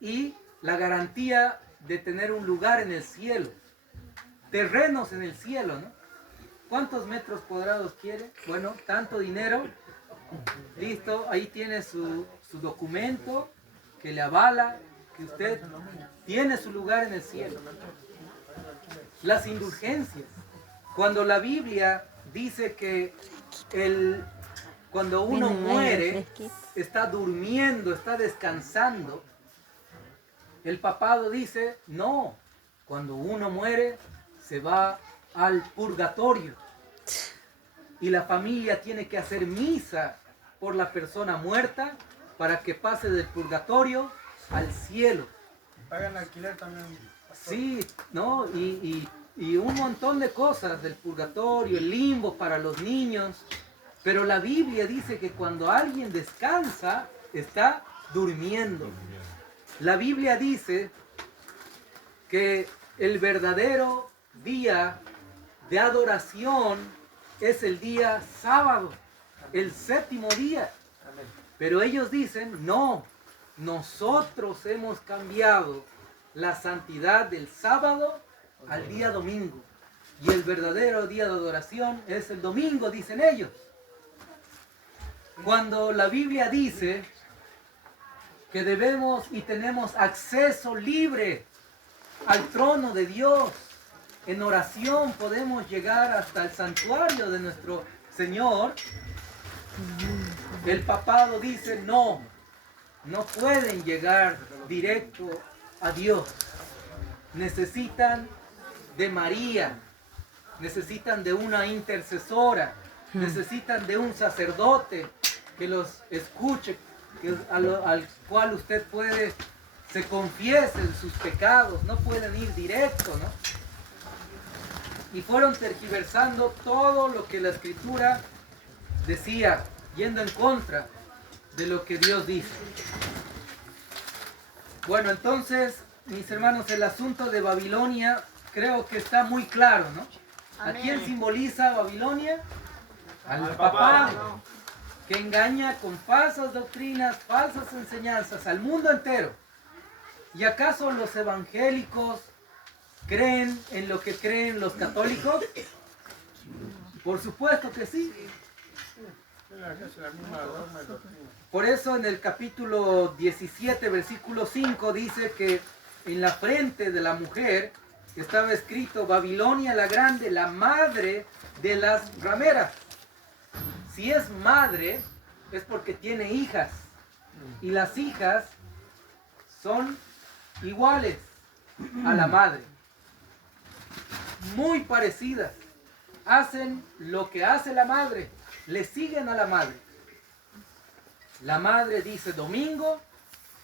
Y la garantía de tener un lugar en el cielo. Terrenos en el cielo, ¿no? ¿Cuántos metros cuadrados quiere? Bueno, tanto dinero. Listo, ahí tiene su documento que le avala que usted tiene su lugar en el cielo. Las indulgencias. Cuando la Biblia dice que cuando uno muere, está durmiendo, está descansando, el papado dice: no, cuando uno muere se va al purgatorio. Y la familia tiene que hacer misa por la persona muerta para que pase del purgatorio al cielo. Pagan alquiler también. Sí, ¿no? Y un montón de cosas del purgatorio, el limbo para los niños. Pero la Biblia dice que cuando alguien descansa, está durmiendo. La Biblia dice que el verdadero día de adoración es el día sábado, el séptimo día. Pero ellos dicen: no, nosotros hemos cambiado la santidad del sábado al día domingo. Y el verdadero día de adoración es el domingo, dicen ellos. Cuando la Biblia dice que debemos y tenemos acceso libre al trono de Dios, en oración podemos llegar hasta el santuario de nuestro Señor, el papado dice: no, no pueden llegar directo a Dios. Necesitan de María, necesitan de una intercesora, necesitan de un sacerdote que los escuche, al cual usted se confiese en sus pecados. No pueden ir directo, ¿no? Y fueron tergiversando todo lo que la Escritura decía, yendo en contra de lo que Dios dice. Bueno, entonces, mis hermanos, el asunto de Babilonia creo que está muy claro, ¿no? ¿A quién simboliza Babilonia? Al papado, que engaña con falsas doctrinas, falsas enseñanzas al mundo entero. ¿Y acaso los evangélicos creen en lo que creen los católicos? Por supuesto que sí. Por eso en el capítulo 17, versículo 5 dice que en la frente de la mujer estaba escrito: Babilonia la grande, la madre de las rameras. Si es madre, es porque tiene hijas. Y las hijas son iguales. a la madre. Muy parecidas. Hacen lo que hace la madre. Le siguen a la madre. La madre dice domingo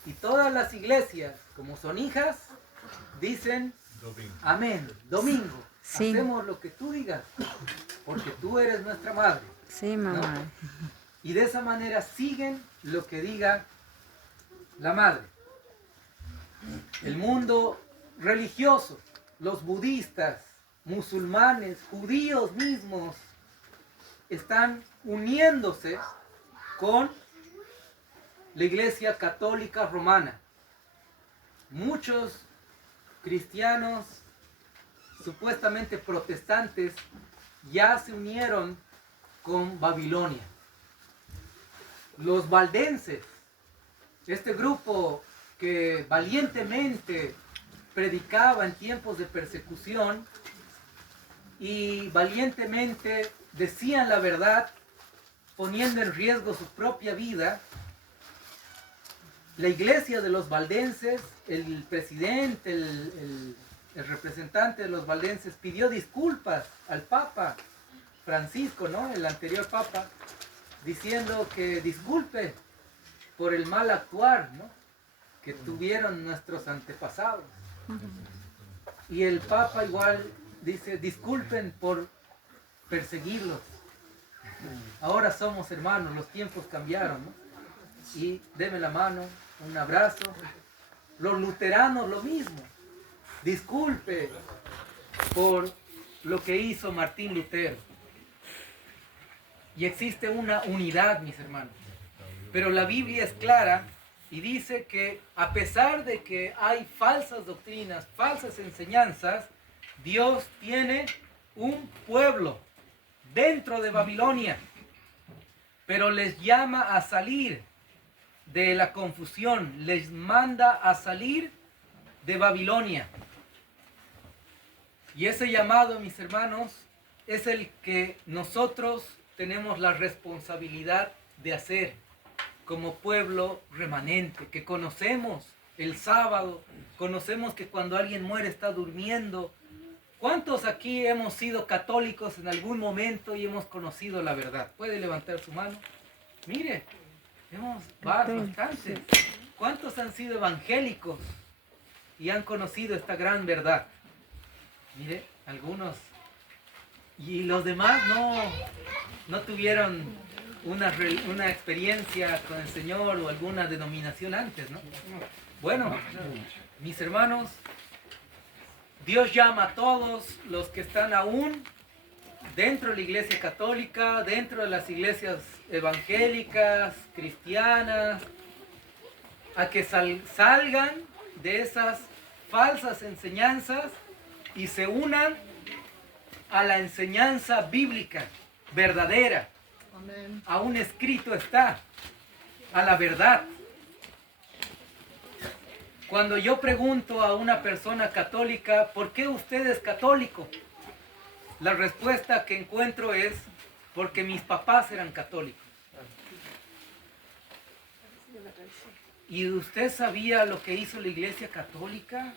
y todas las iglesias, como son hijas, dicen amén, domingo. Sí. Hacemos lo que tú digas, porque tú eres nuestra madre. Sí, mamá. ¿No? Y de esa manera siguen lo que diga la madre. El mundo religioso, los budistas, musulmanes, judíos mismos, están uniéndose con la Iglesia Católica Romana. Muchos cristianos supuestamente protestantes ya se unieron con Babilonia. Los valdenses, este grupo que valientemente predicaba en tiempos de persecución y valientemente decían la verdad, poniendo en riesgo su propia vida, la iglesia de los valdenses, el presidente, el representante de los valdenses pidió disculpas al Papa Francisco, ¿no? El anterior Papa, diciendo que disculpe por el mal actuar, ¿no? Que tuvieron nuestros antepasados. Y el Papa igual dice, disculpen por perseguirlos. Ahora somos hermanos, los tiempos cambiaron, ¿no? Y deme la mano, un abrazo. Los luteranos lo mismo. Disculpe por lo que hizo Martín Lutero. Y existe una unidad, mis hermanos. Pero la Biblia es clara y dice que a pesar de que hay falsas doctrinas, falsas enseñanzas, Dios tiene un pueblo dentro de Babilonia, pero les llama a salir de la confusión, les manda a salir de Babilonia. Y ese llamado, mis hermanos, es el que nosotros tenemos la responsabilidad de hacer como pueblo remanente, que conocemos el sábado, conocemos que cuando alguien muere está durmiendo. ¿Cuántos aquí hemos sido católicos en algún momento y hemos conocido la verdad? ¿Puede levantar su mano? Mire, hemos bastantes. ¿Cuántos han sido evangélicos y han conocido esta gran verdad? Mire, algunos. Y los demás no tuvieron una experiencia con el Señor o alguna denominación antes, ¿no? Bueno, mis hermanos, Dios llama a todos los que están aún dentro de la iglesia católica, dentro de las iglesias evangélicas, cristianas, a que salgan de esas falsas enseñanzas y se unan a la enseñanza bíblica verdadera. Amén. Aún escrito está, a la verdad. Cuando yo pregunto a una persona católica, ¿por qué usted es católico? La respuesta que encuentro es, porque mis papás eran católicos. ¿Y usted sabía lo que hizo la Iglesia Católica?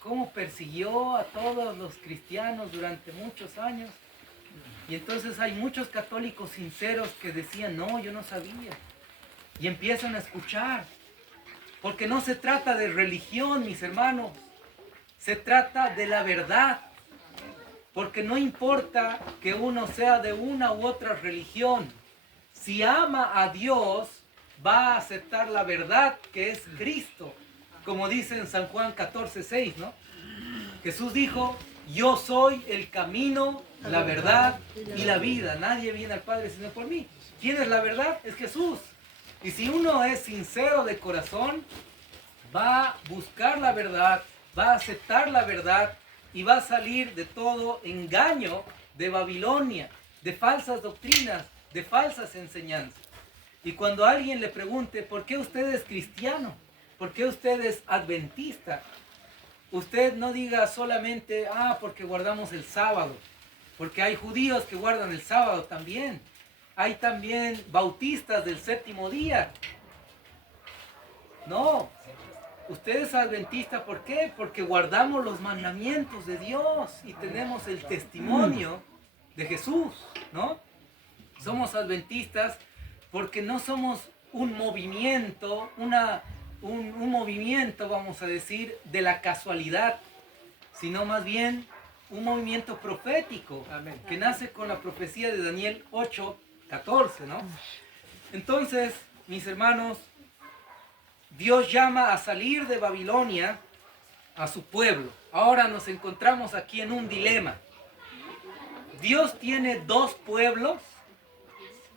¿Cómo persiguió a todos los cristianos durante muchos años? Y entonces hay muchos católicos sinceros que decían, no, yo no sabía. Y empiezan a escuchar. Porque no se trata de religión, mis hermanos. Se trata de la verdad. Porque no importa que uno sea de una u otra religión. Si ama a Dios, va a aceptar la verdad que es Cristo. Como dice en San Juan 14:6, ¿no? Jesús dijo, yo soy el camino, la verdad y la vida. Nadie viene al Padre sino por mí. ¿Quién es la verdad? Es Jesús. Y si uno es sincero de corazón, va a buscar la verdad, va a aceptar la verdad y va a salir de todo engaño de Babilonia, de falsas doctrinas, de falsas enseñanzas. Y cuando alguien le pregunte, ¿por qué usted es cristiano? ¿Por qué usted es adventista? Usted no diga solamente, porque guardamos el sábado. Porque hay judíos que guardan el sábado también. Hay también bautistas del séptimo día. No, usted es adventista, ¿por qué? Porque guardamos los mandamientos de Dios y tenemos el testimonio de Jesús, ¿no? Somos adventistas porque no somos un movimiento, un movimiento, vamos a decir, de la casualidad, sino más bien un movimiento profético, que nace con la profecía de Daniel 8:14, ¿no? Entonces, mis hermanos, Dios llama a salir de Babilonia a su pueblo. Ahora nos encontramos aquí en un dilema. Dios tiene dos pueblos,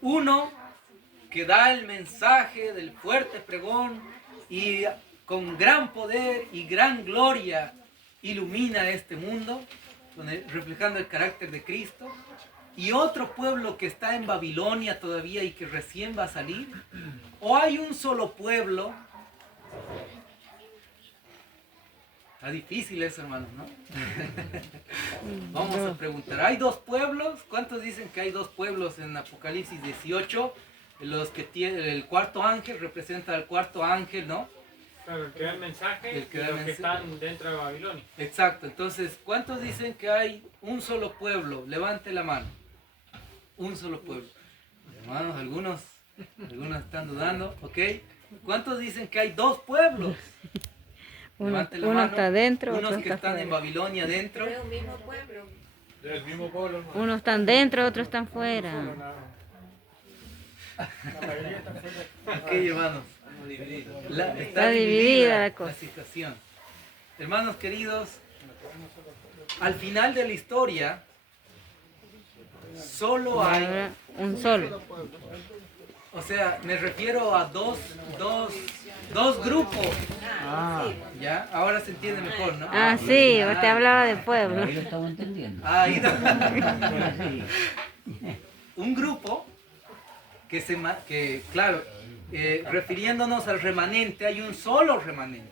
uno que da el mensaje del fuerte pregón y con gran poder y gran gloria ilumina este mundo, reflejando el carácter de Cristo, y otro pueblo que está en Babilonia todavía y que recién va a salir. ¿O hay un solo pueblo? Está difícil eso, hermano, ¿no? Vamos a preguntar, ¿hay dos pueblos? ¿Cuántos dicen que hay dos pueblos en Apocalipsis 18? Los que tienen el cuarto ángel representa al cuarto ángel, ¿no? Claro, el que da el mensaje El que y da el los que mensaje. están dentro de Babilonia. Exacto, entonces, ¿cuántos dicen que hay un solo pueblo? Levante la mano. Un solo pueblo. Hermanos, algunos están dudando, ¿ok? ¿Cuántos dicen que hay dos pueblos? Levante la Uno mano. está dentro, Unos otro que está están en fuera. Babilonia dentro. Es un mismo pueblo. Del mismo pueblo, hermano. Unos están dentro, otros están fuera. La mayoría está fuera. Ok, hermanos. Está dividida la cosa. La situación. Hermanos queridos, al final de la historia, solo hay, Ahora, un solo. o sea, me refiero a dos grupos. ¿Ya? Ahora se entiende mejor, ¿no? Ah, sí, usted hablaba de pueblo. Ahí lo estamos entendiendo. Ahí Sí. un grupo que claro, refiriéndonos al remanente, hay un solo remanente.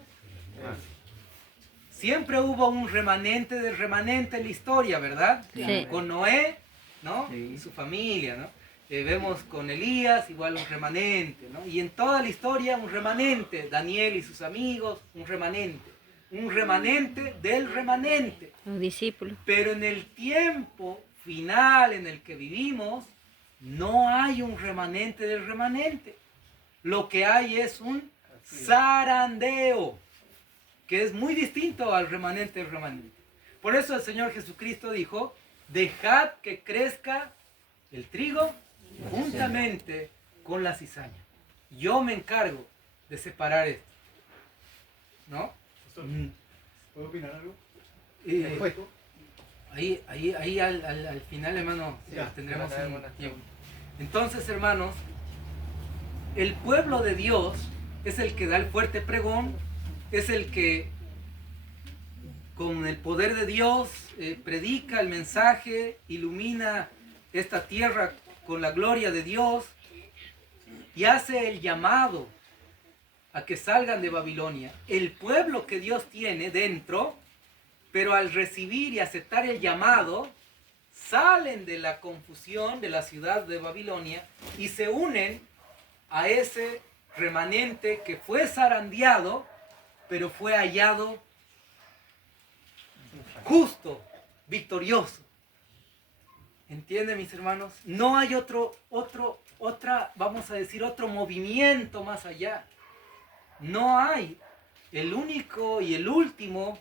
Siempre hubo un remanente del remanente en la historia, ¿verdad? Sí. Con Noé, ¿no? Sí. Y su familia, ¿no? Vemos con Elías, igual un remanente, ¿no? Y en toda la historia un remanente, Daniel y sus amigos, un remanente del remanente. Los discípulos. Pero en el tiempo final en el que vivimos, no hay un remanente del remanente. Lo que hay es un zarandeo, que es muy distinto al remanente del remanente. Por eso el Señor Jesucristo dijo, dejad que crezca el trigo juntamente con la cizaña. Yo me encargo de separar esto. ¿No? ¿Puedo opinar algo? Ahí al final, hermano, Ya, tendremos ya, un ya, tiempo. Entonces, hermanos, el pueblo de Dios es el que da el fuerte pregón, es el que con el poder de Dios predica el mensaje, ilumina esta tierra con la gloria de Dios y hace el llamado a que salgan de Babilonia. El pueblo que Dios tiene dentro, pero al recibir y aceptar el llamado, salen de la confusión de la ciudad de Babilonia y se unen a ese remanente que fue zarandeado, pero fue hallado justo, victorioso. ¿Entienden, mis hermanos? No hay vamos a decir, otro movimiento más allá. No hay. El único y el último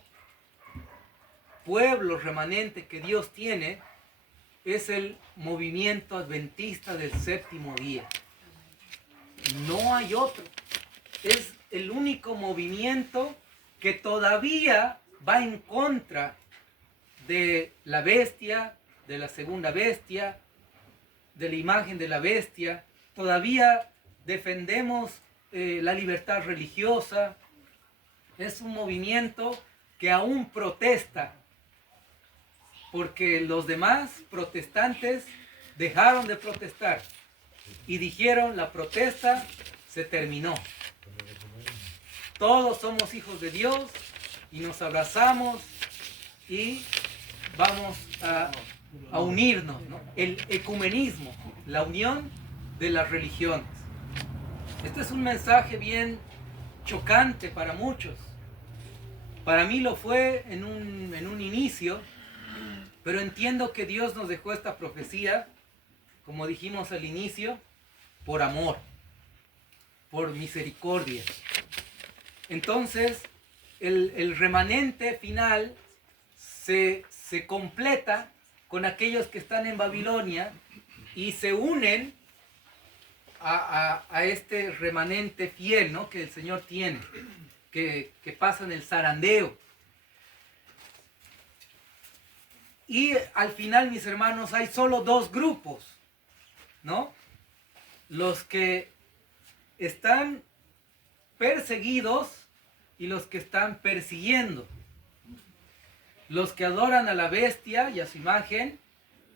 pueblo remanente que Dios tiene es el movimiento adventista del séptimo día. No hay otro. Es el único movimiento que todavía va en contra de la bestia, de la segunda bestia, de la imagen de la bestia. Todavía defendemos la libertad religiosa. Es un movimiento que aún protesta, porque los demás protestantes dejaron de protestar y dijeron, la protesta se terminó. Todos somos hijos de Dios y nos abrazamos y vamos a unirnos, ¿no? El ecumenismo, la unión de las religiones. Este es un mensaje bien chocante para muchos, Para mí lo fue en un inicio, pero entiendo que Dios nos dejó esta profecía, como dijimos al inicio, por amor, por misericordia. Entonces, el remanente final se completa con aquellos que están en Babilonia y se unen a este remanente fiel, ¿no?, que el Señor tiene, que pasan el zarandeo. Y al final, mis hermanos, hay solo dos grupos, ¿no? Los que están perseguidos y los que están persiguiendo. Los que adoran a la bestia y a su imagen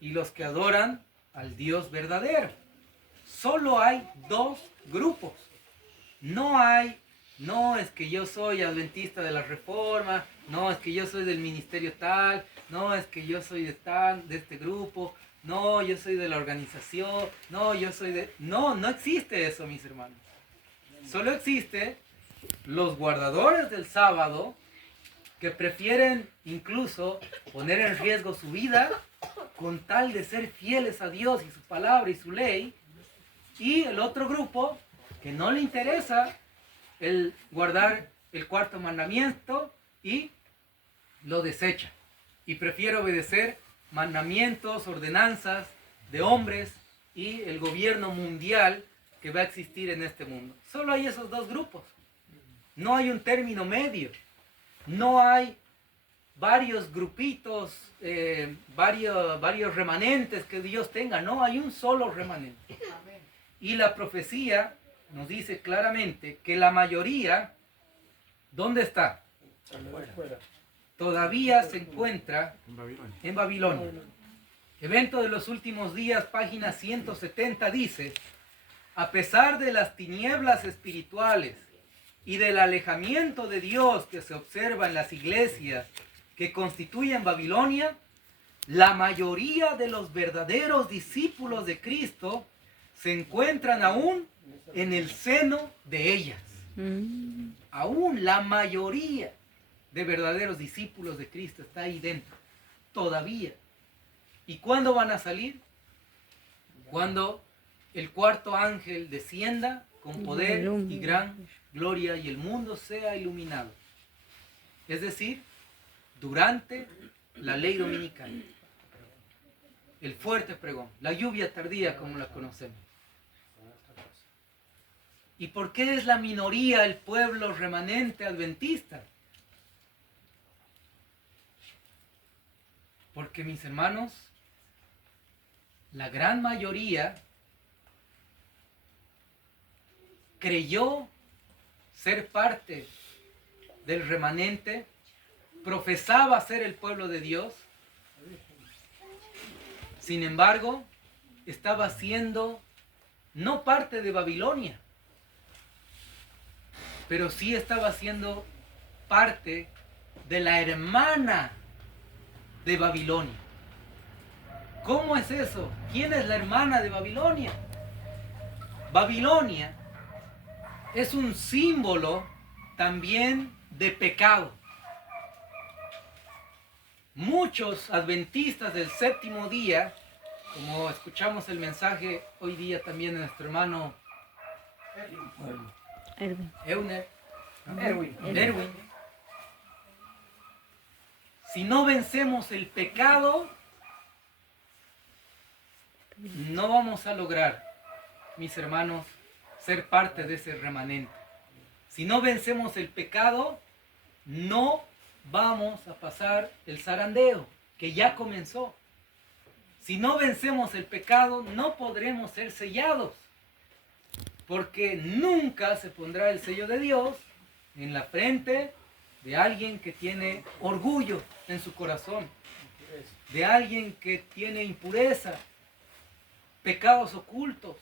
y los que adoran al Dios verdadero. Solo hay dos grupos. No es que yo soy adventista de la Reforma, no es que yo soy del ministerio tal, no es que yo soy de este grupo, no, yo soy de la organización, no, yo soy de... No existe eso, mis hermanos. Solo existe los guardadores del sábado que prefieren incluso poner en riesgo su vida con tal de ser fieles a Dios y su palabra y su ley, y el otro grupo que no le interesa el guardar el cuarto mandamiento y lo desecha y prefiere obedecer mandamientos, ordenanzas de hombres y el gobierno mundial que va a existir en este mundo. Solo hay esos dos grupos. No hay un término medio. No hay varios grupitos, varios remanentes que Dios tenga. No, hay un solo remanente. Y la profecía nos dice claramente que la mayoría, ¿dónde está? Todavía se encuentra en Babilonia. Evento de los últimos días, página 170, dice: a pesar de las tinieblas espirituales y del alejamiento de Dios que se observa en las iglesias que constituyen Babilonia, la mayoría de los verdaderos discípulos de Cristo se encuentran aún en el seno de ellas. Aún la mayoría de verdaderos discípulos de Cristo está ahí dentro, todavía. ¿Y cuándo van a salir? Cuando el cuarto ángel descienda con poder y gran gloria y el mundo sea iluminado. Es decir, durante la ley dominical. El fuerte pregón, la lluvia tardía como la conocemos. ¿Y por qué es la minoría el pueblo remanente adventista? Porque, mis hermanos, la gran mayoría creyó ser parte del remanente, profesaba ser el pueblo de Dios, sin embargo, estaba siendo no parte de Babilonia, pero sí estaba siendo parte de la hermana de Babilonia. ¿Cómo es eso? ¿Quién es la hermana de Babilonia? Babilonia es un símbolo también de pecado. Muchos adventistas del séptimo día, como escuchamos el mensaje hoy día también de nuestro hermano Erwin, si no vencemos el pecado, no vamos a lograr, mis hermanos, ser parte de ese remanente. Si no vencemos el pecado, no vamos a pasar el zarandeo, que ya comenzó. Si no vencemos el pecado, no podremos ser sellados, porque nunca se pondrá el sello de Dios en la frente de alguien que tiene orgullo en su corazón, de alguien que tiene impureza, pecados ocultos.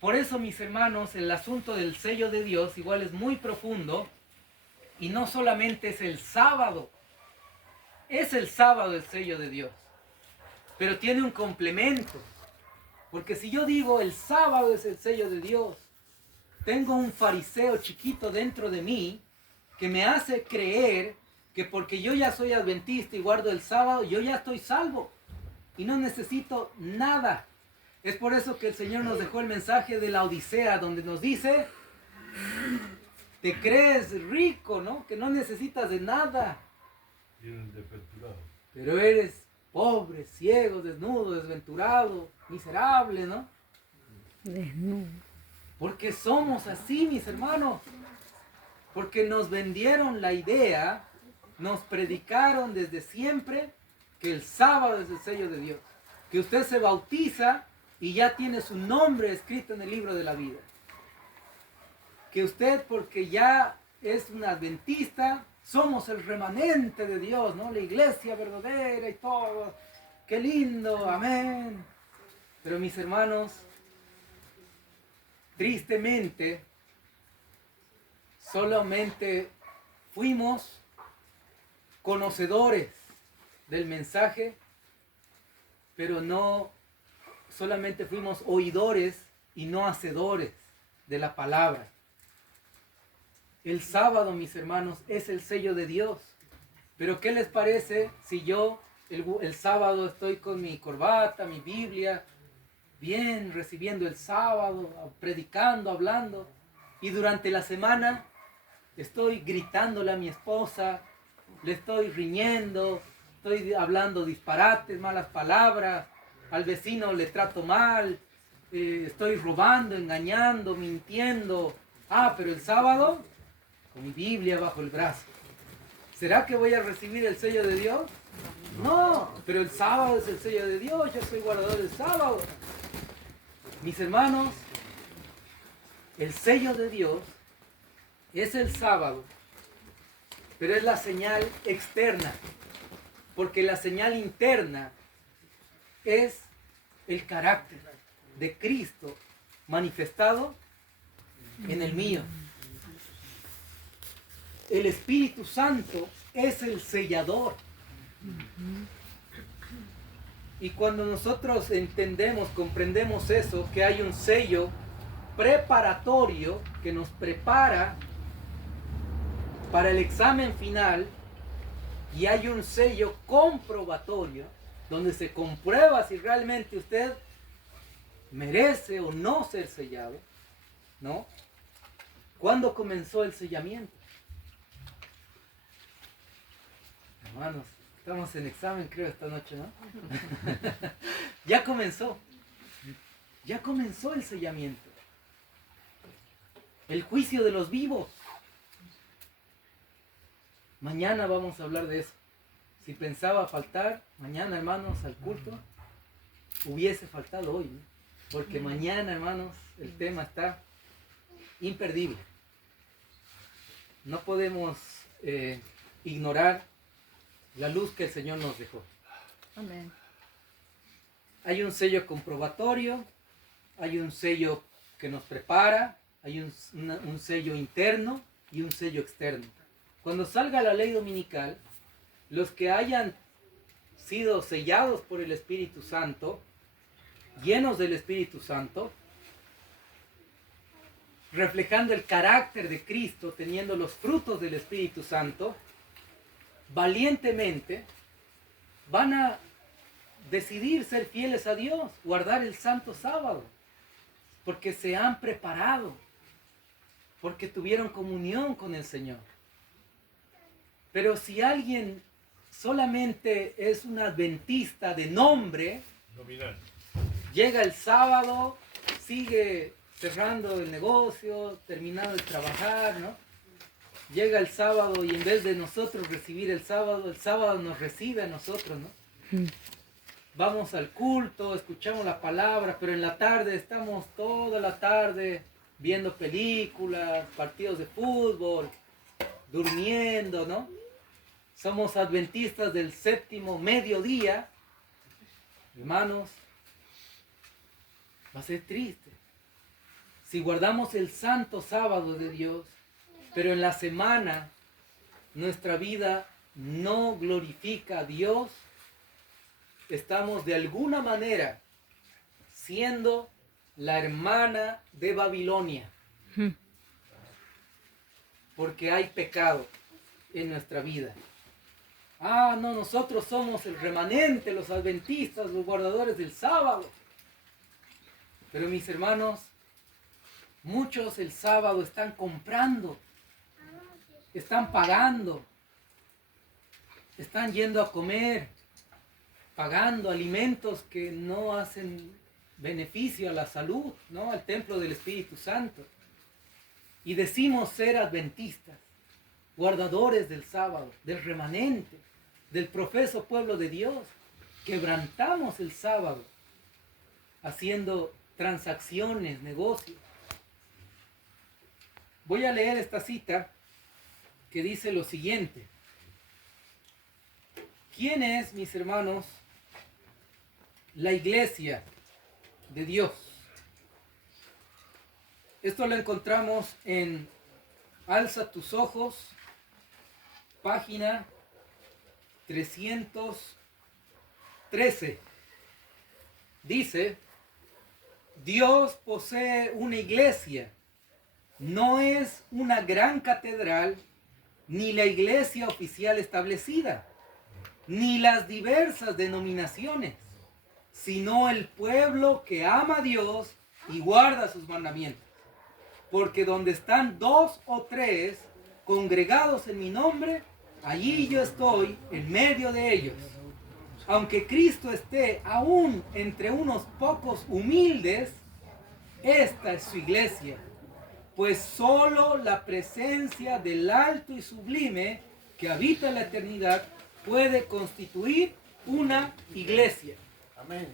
Por eso, mis hermanos, el asunto del sello de Dios igual es muy profundo y no solamente es el sábado el sello de Dios, pero tiene un complemento, porque si yo digo el sábado es el sello de Dios, tengo un fariseo chiquito dentro de mí que me hace creer que porque yo ya soy adventista y guardo el sábado, yo ya estoy salvo y no necesito nada. Es por eso que el Señor nos dejó el mensaje de la Odisea, donde nos dice, te crees rico, ¿no? Que no necesitas de nada, pero eres pobre, ciego, desnudo, desventurado, miserable, ¿no? Desnudo. Porque somos así, mis hermanos. Porque nos vendieron la idea, nos predicaron desde siempre que el sábado es el sello de Dios. Que usted se bautiza y ya tiene su nombre escrito en el libro de la vida. Que usted, porque ya es un adventista, somos el remanente de Dios, ¿no? La iglesia verdadera y todo. ¡Qué lindo! Amén. Pero mis hermanos, tristemente, solamente fuimos conocedores del mensaje, pero no solamente fuimos oidores y no hacedores de la palabra. El sábado, mis hermanos, es el sello de Dios. Pero ¿qué les parece si yo el sábado estoy con mi corbata, mi Biblia, bien, recibiendo el sábado, predicando, hablando, y durante la semana estoy gritándole a mi esposa, le estoy riñendo, estoy hablando disparates, malas palabras, al vecino le trato mal, estoy robando, engañando, mintiendo? Pero el sábado, con mi Biblia bajo el brazo. ¿Será que voy a recibir el sello de Dios? No, pero el sábado es el sello de Dios, yo soy guardador del sábado. Mis hermanos, el sello de Dios es el sábado, pero es la señal externa, porque la señal interna es el carácter de Cristo manifestado en el mío. El Espíritu Santo es el sellador. Y cuando nosotros entendemos, comprendemos eso, que hay un sello preparatorio que nos prepara para el examen final, y hay un sello comprobatorio donde se comprueba si realmente usted merece o no ser sellado, ¿no? ¿Cuándo comenzó el sellamiento? Hermanos, estamos en examen, creo, esta noche, ¿no? Ya comenzó el sellamiento. El juicio de los vivos. Mañana vamos a hablar de eso. Si pensaba faltar mañana, hermanos, al culto, hubiese faltado hoy, ¿no? Porque mañana, hermanos, el tema está imperdible. No podemos ignorar la luz que el Señor nos dejó. Amén. Hay un sello comprobatorio, hay un sello que nos prepara, hay un sello interno y un sello externo. Cuando salga la ley dominical, los que hayan sido sellados por el Espíritu Santo, llenos del Espíritu Santo, reflejando el carácter de Cristo, teniendo los frutos del Espíritu Santo, valientemente van a decidir ser fieles a Dios, guardar el santo sábado, porque se han preparado, porque tuvieron comunión con el Señor. Pero si alguien solamente es un adventista de nombre, Nominal. llega el sábado, sigue cerrando el negocio, terminando de trabajar, ¿no? Llega el sábado y en vez de nosotros recibir el sábado nos recibe a nosotros, ¿no? Vamos al culto, escuchamos la palabra, pero en la tarde estamos toda la tarde viendo películas, partidos de fútbol, durmiendo, ¿no? Somos adventistas del séptimo mediodía. Hermanos, va a ser triste. Si guardamos el santo sábado de Dios, pero en la semana nuestra vida no glorifica a Dios, estamos de alguna manera siendo la hermana de Babilonia. porque hay pecado en nuestra vida. Ah, no, nosotros somos el remanente, los adventistas, los guardadores del sábado. Pero mis hermanos, muchos el sábado están comprando, están pagando, están yendo a comer, pagando alimentos que no hacen beneficio a la salud, ¿no? Al templo del Espíritu Santo. Y decimos ser adventistas, guardadores del sábado, del remanente, del profeso pueblo de Dios. Quebrantamos el sábado haciendo transacciones, negocios. Voy a leer esta cita que dice lo siguiente. ¿Quién es, mis hermanos, la iglesia de Dios? Esto lo encontramos en Alza tus ojos, página 313. Dice, Dios posee una iglesia, no es una gran catedral, ni la iglesia oficial establecida, ni las diversas denominaciones, sino el pueblo que ama a Dios y guarda sus mandamientos. Porque donde están 2 o 3 congregados en mi nombre, allí yo estoy en medio de ellos. Aunque Cristo esté aún entre unos pocos humildes, esta es su iglesia. Pues solo la presencia del alto y sublime que habita en la eternidad puede constituir una iglesia. Amén.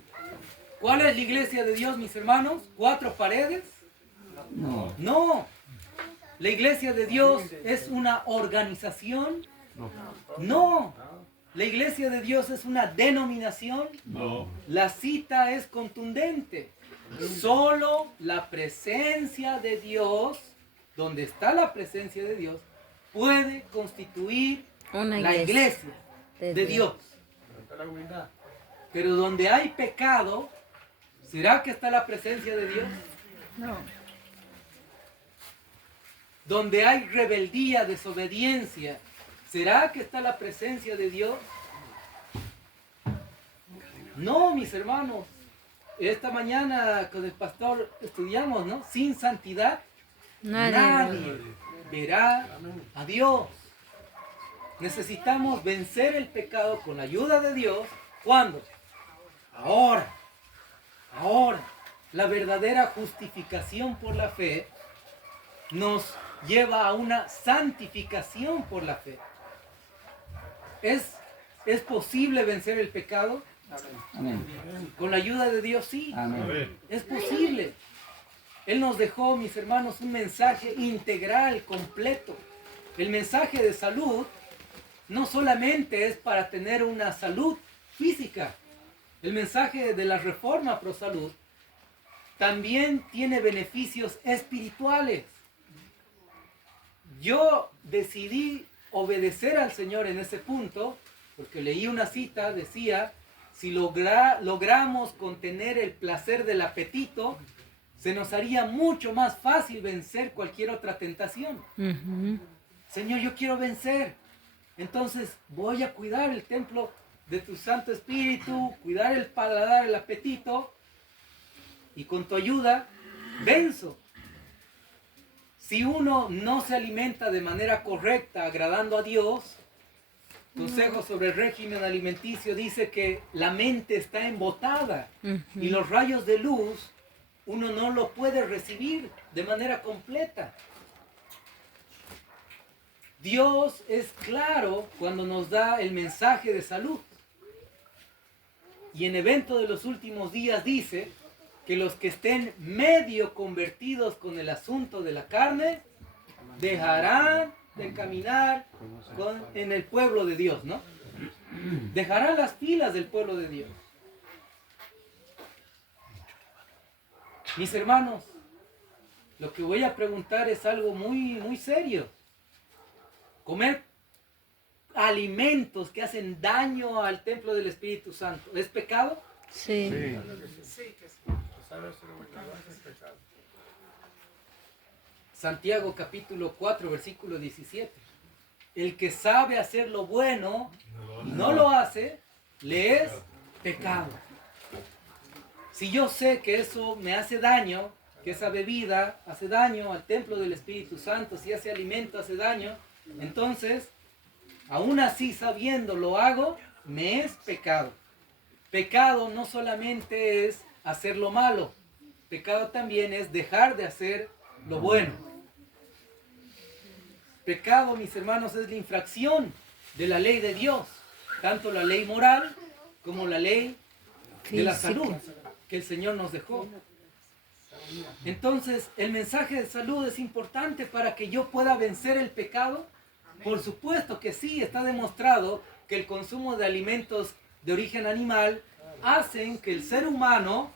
¿Cuál es la iglesia de Dios, mis hermanos? ¿4 paredes? No. No. ¿La iglesia de Dios es una organización? No. ¿La iglesia de Dios es una denominación? No. La cita es contundente. Solo la presencia de Dios, donde está la presencia de Dios, puede constituir Una la iglesia de Dios. Está la humildad. Pero donde hay pecado, ¿será que está la presencia de Dios? No. Donde hay rebeldía, desobediencia, ¿será que está la presencia de Dios? No, mis hermanos. Esta mañana con el pastor estudiamos, ¿no? Sin santidad nadie verá a Dios. Necesitamos vencer el pecado con la ayuda de Dios. ¿Cuándo? Ahora. Ahora. La verdadera justificación por la fe nos lleva a una santificación por la fe. ¿Es posible vencer el pecado? Amén. Con la ayuda de Dios, sí. Amén. Es posible. Él nos dejó, mis hermanos, un mensaje integral, completo. El mensaje de salud no solamente es para tener una salud física. El mensaje de la reforma pro salud también tiene beneficios espirituales. Yo decidí obedecer al Señor en ese punto, porque leí una cita, decía, si logramos contener el placer del apetito, se nos haría mucho más fácil vencer cualquier otra tentación. Señor, yo quiero vencer. Entonces voy a cuidar el templo de tu Santo Espíritu, cuidar el paladar, el apetito, y con tu ayuda venzo. Si uno no se alimenta de manera correcta, agradando a Dios, Consejo sobre el régimen alimenticio dice que la mente está embotada y los rayos de luz uno no lo puede recibir de manera completa. Dios es claro cuando nos da el mensaje de salud. Y en Evento de los Últimos Días dice que los que estén medio convertidos con el asunto de la carne dejarán de caminar en el pueblo de Dios, ¿no? Dejarán las filas del pueblo de Dios. Mis hermanos, lo que voy a preguntar es algo muy serio. Comer alimentos que hacen daño al templo del Espíritu Santo, ¿es pecado? Sí. Santiago capítulo 4, versículo 17. El que sabe hacer lo bueno y no lo hace, le es pecado. Si yo sé que eso me hace daño, que esa bebida hace daño al templo del Espíritu Santo, si ese alimento hace daño, entonces, aún así sabiendo lo hago, me es pecado. Pecado no solamente es hacer lo malo, pecado también es dejar de hacer lo bueno. Pecado, mis hermanos, es la infracción de la ley de Dios, tanto la ley moral como la ley de la salud que el Señor nos dejó. Entonces, el mensaje de salud es importante para que yo pueda vencer el pecado. Por supuesto que sí, está demostrado que el consumo de alimentos de origen animal hacen que el ser humano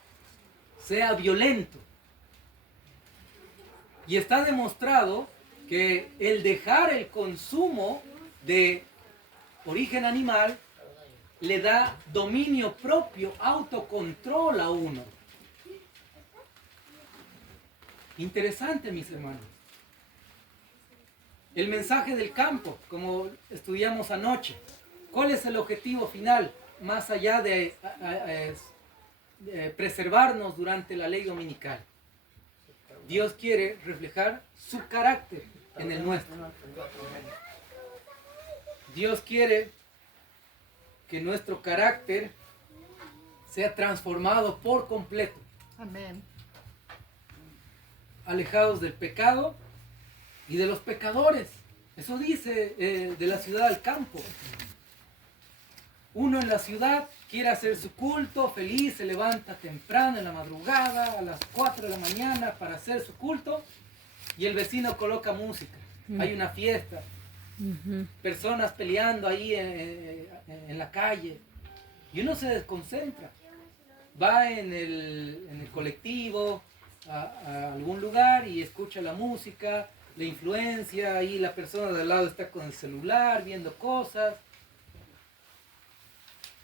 sea violento. Y está demostrado que el dejar el consumo de origen animal le da dominio propio, autocontrol a uno. Interesante, mis hermanos. El mensaje del campo, como estudiamos anoche. ¿Cuál es el objetivo final? Más allá de preservarnos durante la ley dominical. Dios quiere reflejar su carácter en el nuestro. Dios quiere que nuestro carácter sea transformado por completo. Amén. Alejados del pecado y de los pecadores. Eso dice de la ciudad al campo. Uno en la ciudad quiere hacer su culto, feliz, se levanta temprano en la madrugada, a las 4 de la mañana para hacer su culto, y el vecino coloca música. Hay una fiesta, personas peleando ahí en la calle, y uno se desconcentra. Va en el colectivo a algún lugar y escucha la música, la influencia, ahí la persona de al lado está con el celular viendo cosas.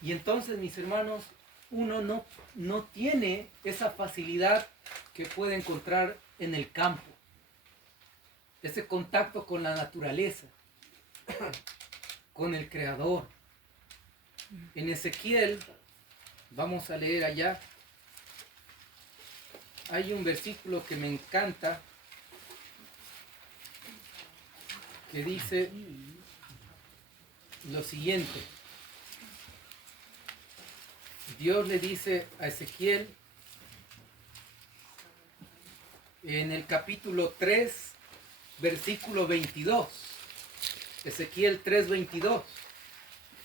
Y entonces, mis hermanos, uno no tiene esa facilidad que puede encontrar en el campo. Ese contacto con la naturaleza, con el Creador. En Ezequiel, vamos a leer allá, hay un versículo que me encanta, que dice lo siguiente. Dios le dice a Ezequiel en el capítulo 3, versículo 22. Ezequiel 3:22.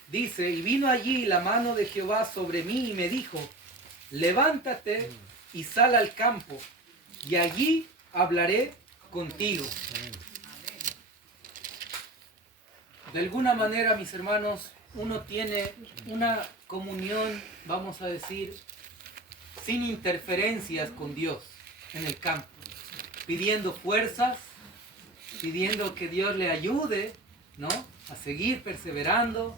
Dice, y vino allí la mano de Jehová sobre mí y me dijo, levántate y sal al campo, y allí hablaré contigo. De alguna manera, mis hermanos, uno tiene una comunión, vamos a decir, sin interferencias con Dios en el campo, pidiendo fuerzas, pidiendo que Dios le ayude, ¿no?, a seguir perseverando.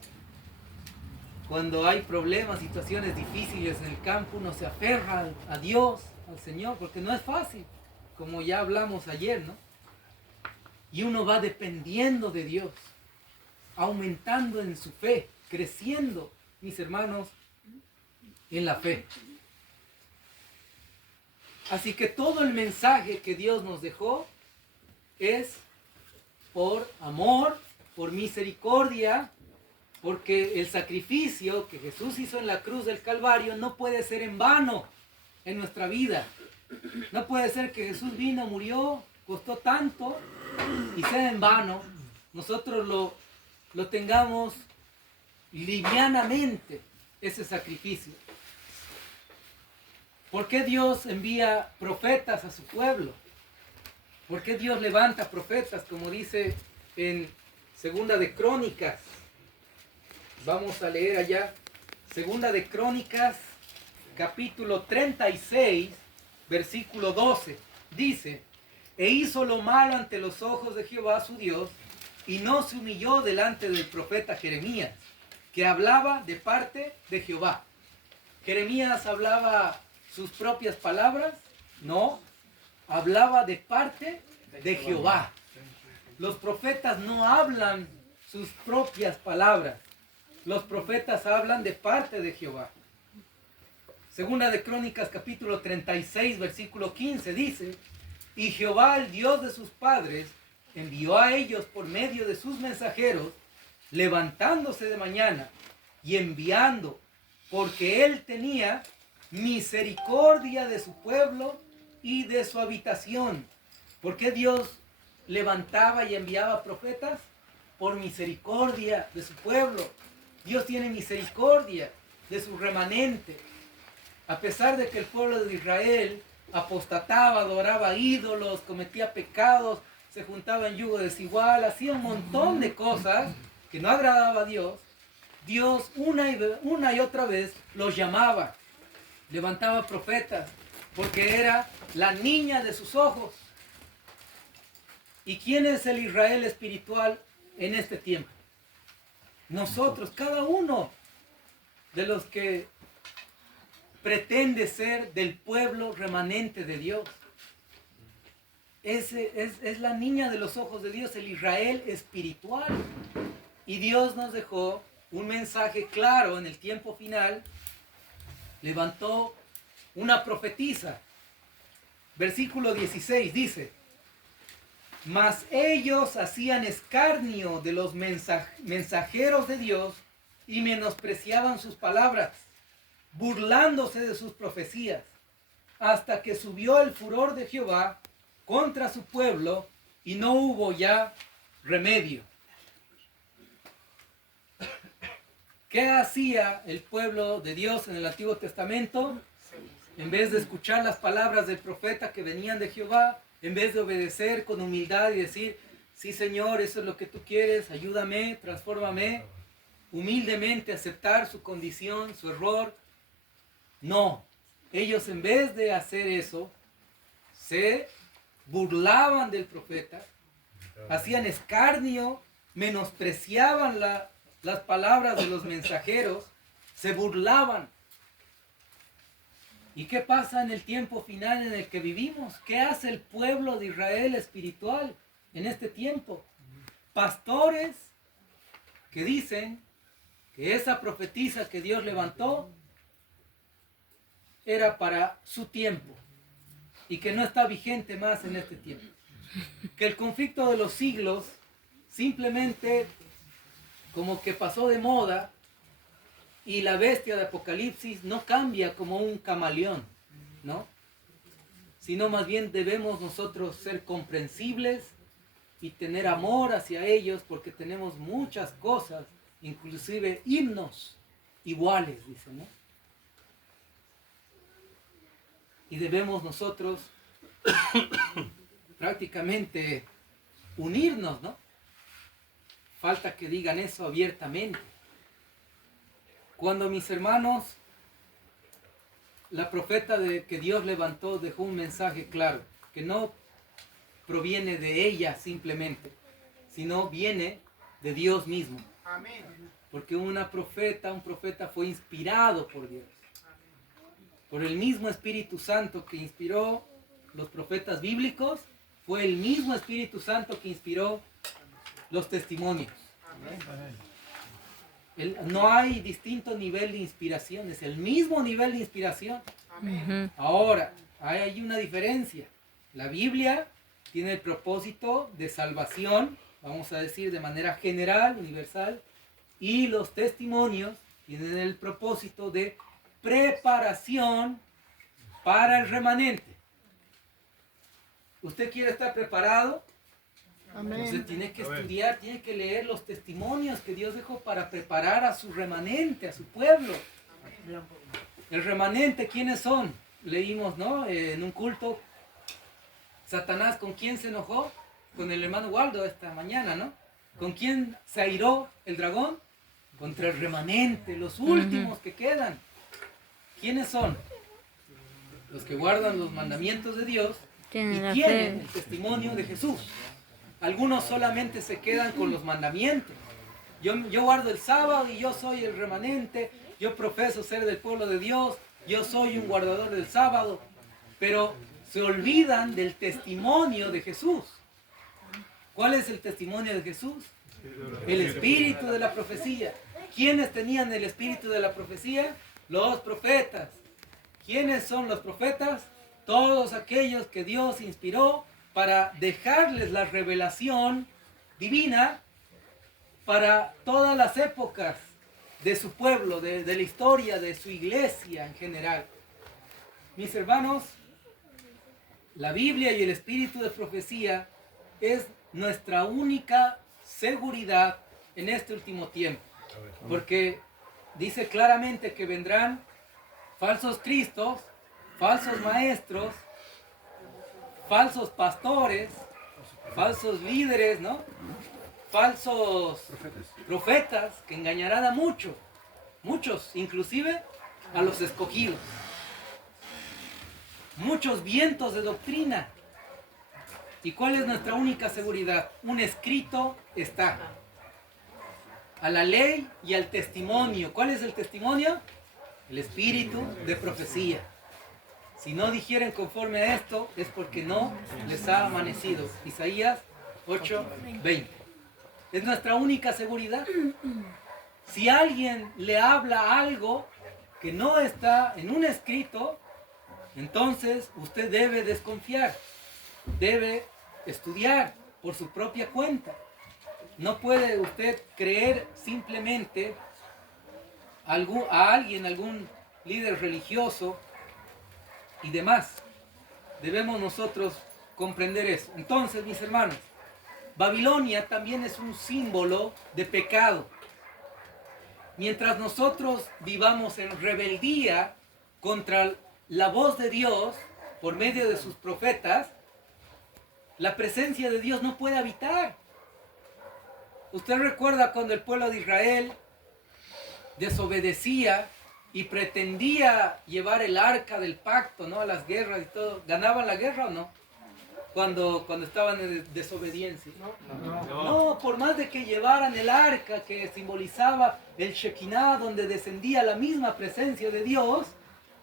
Cuando hay problemas, situaciones difíciles en el campo, uno se aferra a Dios, al Señor, porque no es fácil, como ya hablamos ayer, ¿no? Y uno va dependiendo de Dios, aumentando en su fe, creciendo, mis hermanos, en la fe. Así que todo el mensaje que Dios nos dejó es por amor, por misericordia, porque el sacrificio que Jesús hizo en la cruz del Calvario no puede ser en vano en nuestra vida. No puede ser que Jesús vino, murió, costó tanto y sea en vano. Nosotros lo tengamos livianamente, ese sacrificio. ¿Por qué Dios envía profetas a su pueblo? ¿Por qué Dios levanta profetas? Como dice en Segunda de Crónicas. Vamos a leer allá. Segunda de Crónicas, capítulo 36, versículo 12. Dice, e hizo lo malo ante los ojos de Jehová su Dios, y no se humilló delante del profeta Jeremías, que hablaba de parte de Jehová. ¿Jeremías hablaba sus propias palabras? No, hablaba de parte de Jehová. Los profetas no hablan sus propias palabras. Los profetas hablan de parte de Jehová. Segunda de Crónicas capítulo 36 versículo 15 dice: y Jehová, el Dios de sus padres, envió a ellos por medio de sus mensajeros, levantándose de mañana y enviando, porque él tenía misericordia de su pueblo y de su habitación. ¿Por qué Dios levantaba y enviaba profetas? Por misericordia de su pueblo. Dios tiene misericordia de su remanente. A pesar de que el pueblo de Israel apostataba, adoraba ídolos, cometía pecados, se juntaba en yugo desigual, hacía un montón de cosas que no agradaba a Dios, Dios una y otra vez los llamaba, levantaba profetas, porque era la niña de sus ojos. ¿Y quién es el Israel espiritual en este tiempo? Nosotros, cada uno de los que pretende ser del pueblo remanente de Dios. Es la niña de los ojos de Dios, el Israel espiritual. Y Dios nos dejó un mensaje claro en el tiempo final. Levantó una profetisa. Versículo 16 dice: mas ellos hacían escarnio de los mensajeros de Dios y menospreciaban sus palabras, burlándose de sus profecías, hasta que subió el furor de Jehová contra su pueblo y no hubo ya remedio. ¿Qué hacía el pueblo de Dios en el Antiguo Testamento? En vez de escuchar las palabras del profeta que venían de Jehová, en vez de obedecer con humildad y decir: sí, Señor, eso es lo que tú quieres, ayúdame, transfórmame, humildemente aceptar su condición, su error. No, ellos en vez de hacer eso, se burlaban del profeta, hacían escarnio, menospreciaban las palabras de los mensajeros, se burlaban. ¿Y qué pasa en el tiempo final en el que vivimos? ¿Qué hace el pueblo de Israel espiritual en este tiempo? Pastores que dicen que esa profetisa que Dios levantó era para su tiempo y que no está vigente más en este tiempo. Que el conflicto de los siglos simplemente como que pasó de moda y la bestia de Apocalipsis no cambia como un camaleón, ¿no? Sino más bien debemos nosotros ser comprensibles y tener amor hacia ellos, porque tenemos muchas cosas, inclusive himnos iguales, dice, ¿no? Y debemos nosotros prácticamente unirnos, ¿no? Falta que digan eso abiertamente. Cuando mis hermanos, la profeta que Dios levantó dejó un mensaje claro, que no proviene de ella simplemente, sino viene de Dios mismo. Amén. Porque un profeta fue inspirado por Dios. Por el mismo Espíritu Santo que inspiró los profetas bíblicos, fue el mismo Espíritu Santo que inspiró los testimonios. No hay distinto nivel de inspiración, es el mismo nivel de inspiración. Ahora, hay una diferencia. La Biblia tiene el propósito de salvación, vamos a decir de manera general, universal, y los testimonios tienen el propósito de preparación para el remanente. ¿Usted quiere estar preparado? Entonces tiene que estudiar, tiene que leer los testimonios que Dios dejó para preparar a su remanente, a su pueblo. El remanente, ¿quiénes son? Leímos, ¿no? En un culto, Satanás, ¿con quién se enojó? Con el hermano Waldo esta mañana, ¿no? ¿Con quién se airó el dragón? Contra el remanente, los últimos que quedan. ¿Quiénes son? Los que guardan los mandamientos de Dios y tienen el testimonio de Jesús. Algunos solamente se quedan con los mandamientos. Yo guardo el sábado y yo soy el remanente. Yo profeso ser del pueblo de Dios. Yo soy un guardador del sábado. Pero se olvidan del testimonio de Jesús. ¿Cuál es el testimonio de Jesús? El espíritu de la profecía. ¿Quiénes tenían el espíritu de la profecía? Los profetas. ¿Quiénes son los profetas? Todos aquellos que Dios inspiró para dejarles la revelación divina para todas las épocas de su pueblo, de la historia de su iglesia en general. Mis hermanos, la Biblia y el espíritu de profecía es nuestra única seguridad en este último tiempo. Porque dice claramente que vendrán falsos cristos, falsos maestros, falsos pastores, falsos líderes, ¿no? Falsos profetas que engañarán a muchos, inclusive a los escogidos. Muchos vientos de doctrina. ¿Y cuál es nuestra única seguridad? Un escrito está. A la ley y al testimonio. ¿Cuál es el testimonio? El espíritu de profecía. Si no digieren conforme a esto, es porque no les ha amanecido. Isaías 8:20. Es nuestra única seguridad. Si alguien le habla algo que no está en un escrito, entonces usted debe desconfiar, debe estudiar por su propia cuenta. No puede usted creer simplemente a alguien, algún líder religioso y demás. Debemos nosotros comprender eso. Entonces, mis hermanos, Babilonia también es un símbolo de pecado. Mientras nosotros vivamos en rebeldía contra la voz de Dios por medio de sus profetas, la presencia de Dios no puede habitar. Usted recuerda cuando el pueblo de Israel desobedecía y pretendía llevar el arca del pacto, ¿no?, a las guerras y todo. ¿Ganaban la guerra o no? Cuando estaban en desobediencia. No, por más de que llevaran el arca que simbolizaba el Shekinah, donde descendía la misma presencia de Dios,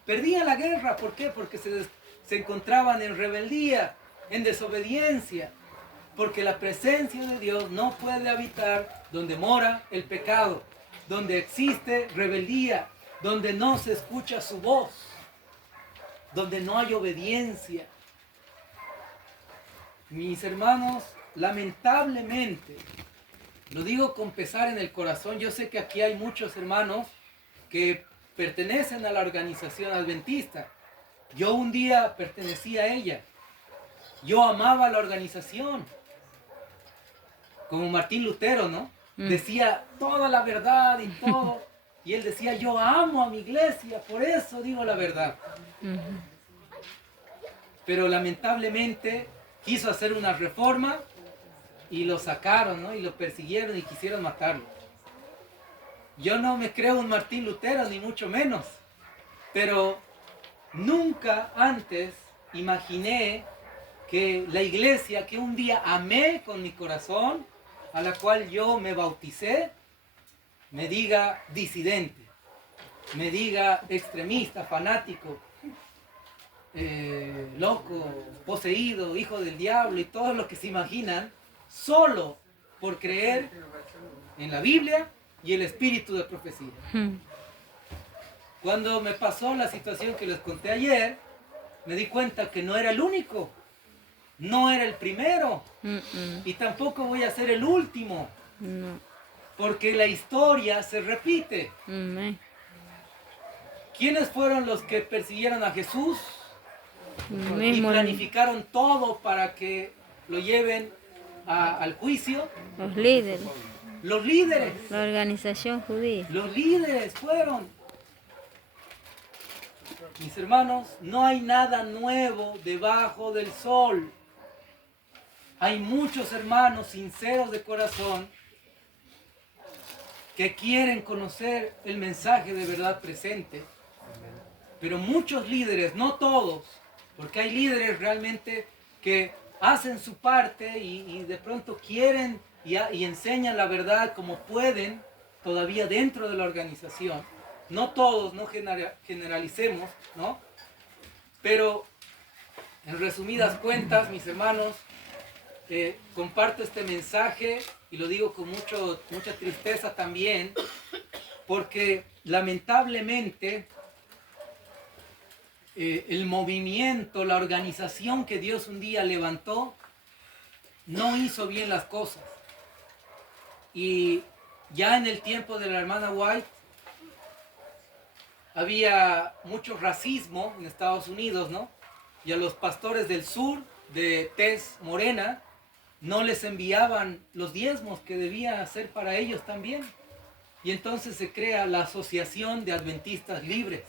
perdían la guerra. ¿Por qué? Porque se encontraban en rebeldía, en desobediencia. Porque la presencia de Dios no puede habitar donde mora el pecado, donde existe rebeldía, donde no se escucha su voz, donde no hay obediencia. Mis hermanos, lamentablemente, lo digo con pesar en el corazón, yo sé que aquí hay muchos hermanos que pertenecen a la organización adventista. Yo un día pertenecí a ella. Yo amaba la organización. Como Martín Lutero, ¿no? Decía toda la verdad y todo. Y él decía, yo amo a mi iglesia, por eso digo la verdad. Pero lamentablemente quiso hacer una reforma y lo sacaron, ¿no? Y lo persiguieron y quisieron matarlo. Yo no me creo un Martín Lutero, ni mucho menos. Pero nunca antes imaginé que la iglesia que un día amé con mi corazón, a la cual yo me bauticé, me diga disidente, me diga extremista, fanático, loco, poseído, hijo del diablo y todo lo que se imaginan, solo por creer en la Biblia y el espíritu de profecía. Cuando me pasó la situación que les conté ayer, me di cuenta que no era el único, no era el primero, y tampoco voy a ser el último, porque la historia se repite. ¿Quiénes fueron los que persiguieron a Jesús y planificaron todo para que lo lleven al juicio? Los líderes, Los líderes. la organización judía. Los líderes fueron. Mis hermanos, no hay nada nuevo debajo del sol. Hay muchos hermanos sinceros de corazón que quieren conocer el mensaje de verdad presente. Pero muchos líderes, no todos, porque hay líderes realmente que hacen su parte y de pronto quieren y enseñan la verdad como pueden todavía dentro de la organización. No todos, no generalicemos, ¿no? Pero en resumidas cuentas, mis hermanos, comparto este mensaje y lo digo con mucha tristeza también, porque lamentablemente el movimiento, la organización que Dios un día levantó, no hizo bien las cosas. Y ya en el tiempo de la hermana White, había mucho racismo en Estados Unidos, ¿no? Y a los pastores del sur, de tez morena, no les enviaban los diezmos que debía hacer para ellos también. Y entonces se crea la Asociación de Adventistas Libres.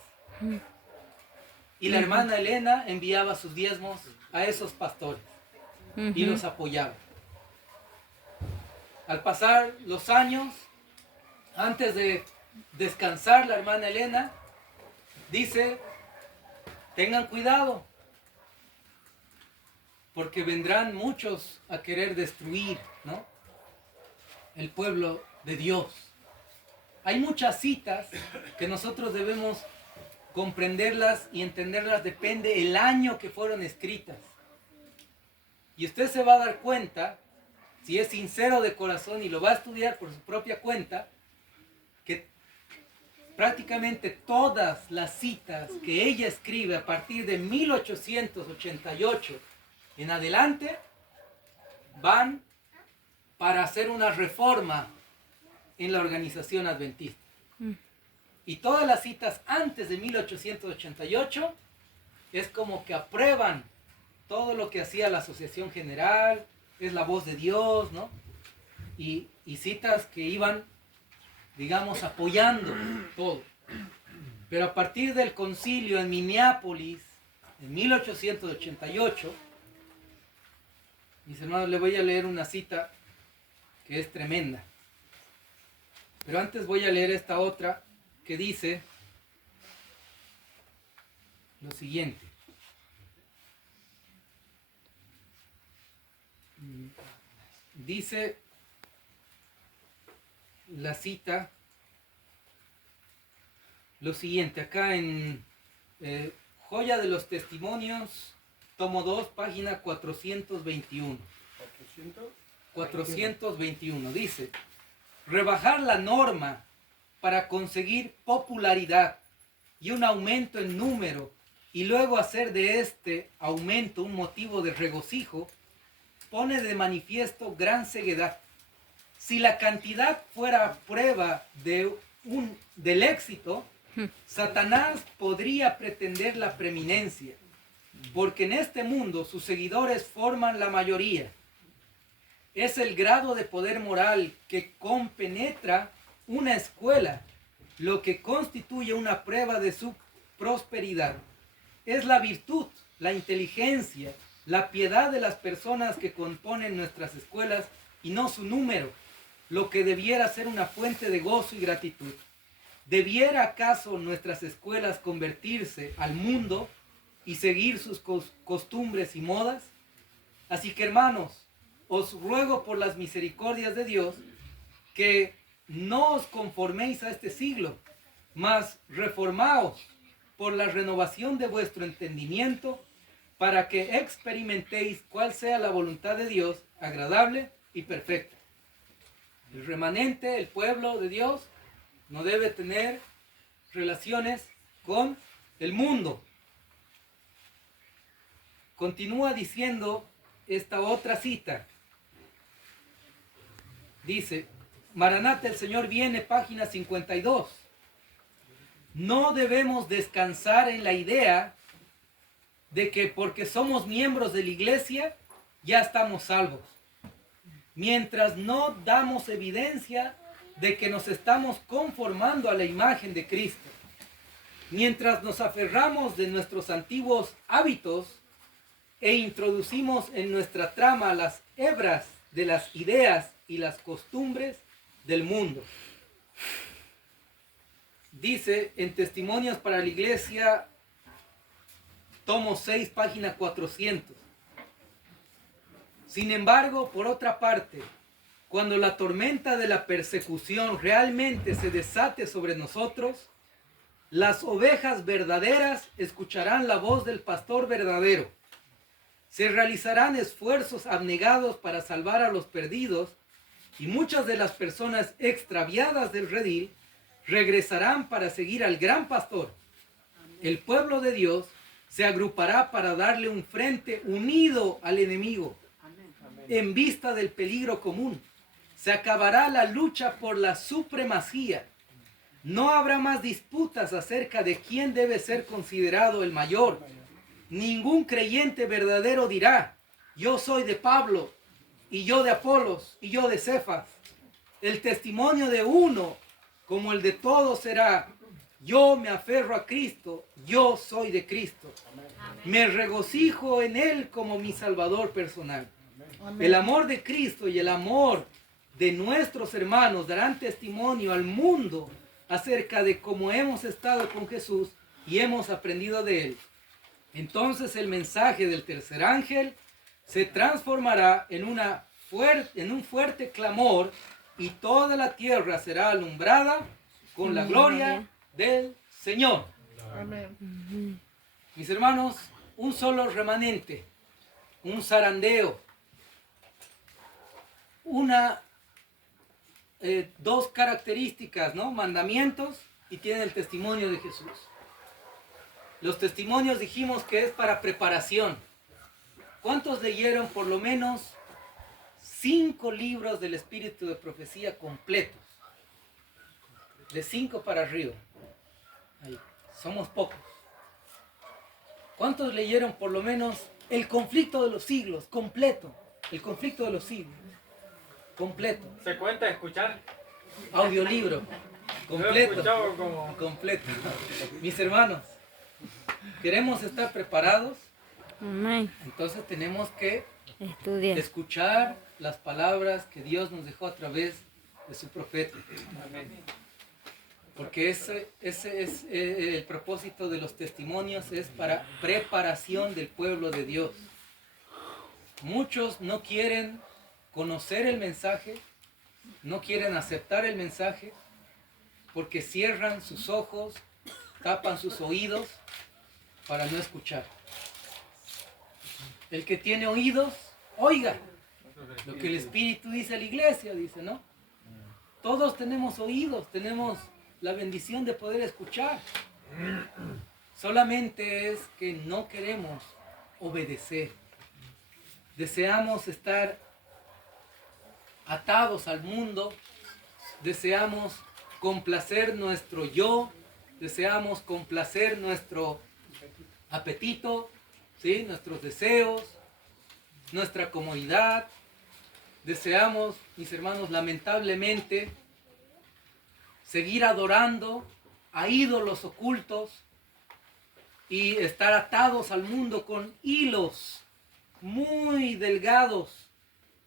Y la hermana Elena enviaba sus diezmos a esos pastores y los apoyaba. Al pasar los años, antes de descansar, la hermana Elena dice: tengan cuidado, porque vendrán muchos a querer destruir, ¿no?, el pueblo de Dios. Hay muchas citas que nosotros debemos comprenderlas y entenderlas, depende el año que fueron escritas. Y usted se va a dar cuenta, si es sincero de corazón y lo va a estudiar por su propia cuenta, que prácticamente todas las citas que ella escribe a partir de 1888 en adelante van para hacer una reforma en la organización adventista. Y todas las citas antes de 1888 es como que aprueban todo lo que hacía la Asociación General, es la voz de Dios, ¿no? Y citas que iban, digamos, apoyando todo. Pero a partir del concilio en Minneapolis, en 1888, mis hermanos, le voy a leer una cita que es tremenda. Pero antes voy a leer esta otra que dice lo siguiente. Dice la cita lo siguiente, acá en Joya de los Testimonios, tomo 2, página 421. 421 dice: rebajar la norma para conseguir popularidad y un aumento en número, y luego hacer de este aumento un motivo de regocijo, pone de manifiesto gran ceguedad. Si la cantidad fuera prueba del éxito, Satanás podría pretender la preeminencia, porque en este mundo sus seguidores forman la mayoría. Es el grado de poder moral que compenetra una escuela lo que constituye una prueba de su prosperidad. Es la virtud, la inteligencia, la piedad de las personas que componen nuestras escuelas y no su número, lo que debiera ser una fuente de gozo y gratitud. ¿Debiera acaso nuestras escuelas convertirse al mundo y seguir sus costumbres y modas? Así que, hermanos, os ruego por las misericordias de Dios que no os conforméis a este siglo, mas reformaos por la renovación de vuestro entendimiento, para que experimentéis cuál sea la voluntad de Dios, agradable y perfecta. El remanente, el pueblo de Dios, no debe tener relaciones con el mundo. Continúa diciendo esta otra cita. Dice: Maranata, el Señor viene, página 52. No debemos descansar en la idea de que porque somos miembros de la iglesia ya estamos salvos, mientras no damos evidencia de que nos estamos conformando a la imagen de Cristo. Mientras nos aferramos de nuestros antiguos hábitos e introducimos en nuestra trama las hebras de las ideas y las costumbres del mundo. Dice en Testimonios para la Iglesia, tomo 6, página 400. Sin embargo, por otra parte, cuando la tormenta de la persecución realmente se desate sobre nosotros, las ovejas verdaderas escucharán la voz del pastor verdadero. Se realizarán esfuerzos abnegados para salvar a los perdidos y muchas de las personas extraviadas del redil regresarán para seguir al gran pastor. El pueblo de Dios se agrupará para darle un frente unido al enemigo en vista del peligro común. Se acabará la lucha por la supremacía. No habrá más disputas acerca de quién debe ser considerado el mayor. Ningún creyente verdadero dirá, yo soy de Pablo, y yo de Apolos, y yo de Cefas. El testimonio de uno, como el de todos, será, yo me aferro a Cristo, yo soy de Cristo. Me regocijo en Él como mi Salvador personal. El amor de Cristo y el amor de nuestros hermanos darán testimonio al mundo acerca de cómo hemos estado con Jesús y hemos aprendido de Él. Entonces el mensaje del tercer ángel se transformará en un fuerte clamor y toda la tierra será alumbrada con la gloria del Señor. Amén. Mis hermanos, un solo remanente, un zarandeo, dos características, ¿no? Mandamientos y tiene el testimonio de Jesús. Los testimonios dijimos que es para preparación. ¿Cuántos leyeron por lo menos 5 libros del Espíritu de Profecía completos? De 5 para arriba. Ahí. Somos pocos. ¿Cuántos leyeron por lo menos el conflicto de los siglos completo? El conflicto de los siglos completo. ¿Se cuenta escuchar? Audiolibro Lo he completo. escuchado como... Completo. Mis hermanos, queremos estar preparados, Amén. entonces tenemos que Estudia. escuchar las palabras que Dios nos dejó a través de su profeta. Porque ese es el propósito de los testimonios, es para preparación del pueblo de Dios. Muchos no quieren conocer el mensaje, no quieren aceptar el mensaje, porque cierran sus ojos, tapan sus oídos para no escuchar. El que tiene oídos, oiga lo que el Espíritu dice a la iglesia, dice, ¿no? Todos tenemos oídos, tenemos la bendición de poder escuchar. Solamente es que no queremos obedecer. Deseamos estar atados al mundo, deseamos complacer nuestro yo, deseamos complacer nuestro apetito, ¿sí? Nuestros deseos, nuestra comodidad. Deseamos, mis hermanos, lamentablemente, seguir adorando a ídolos ocultos y estar atados al mundo con hilos muy delgados,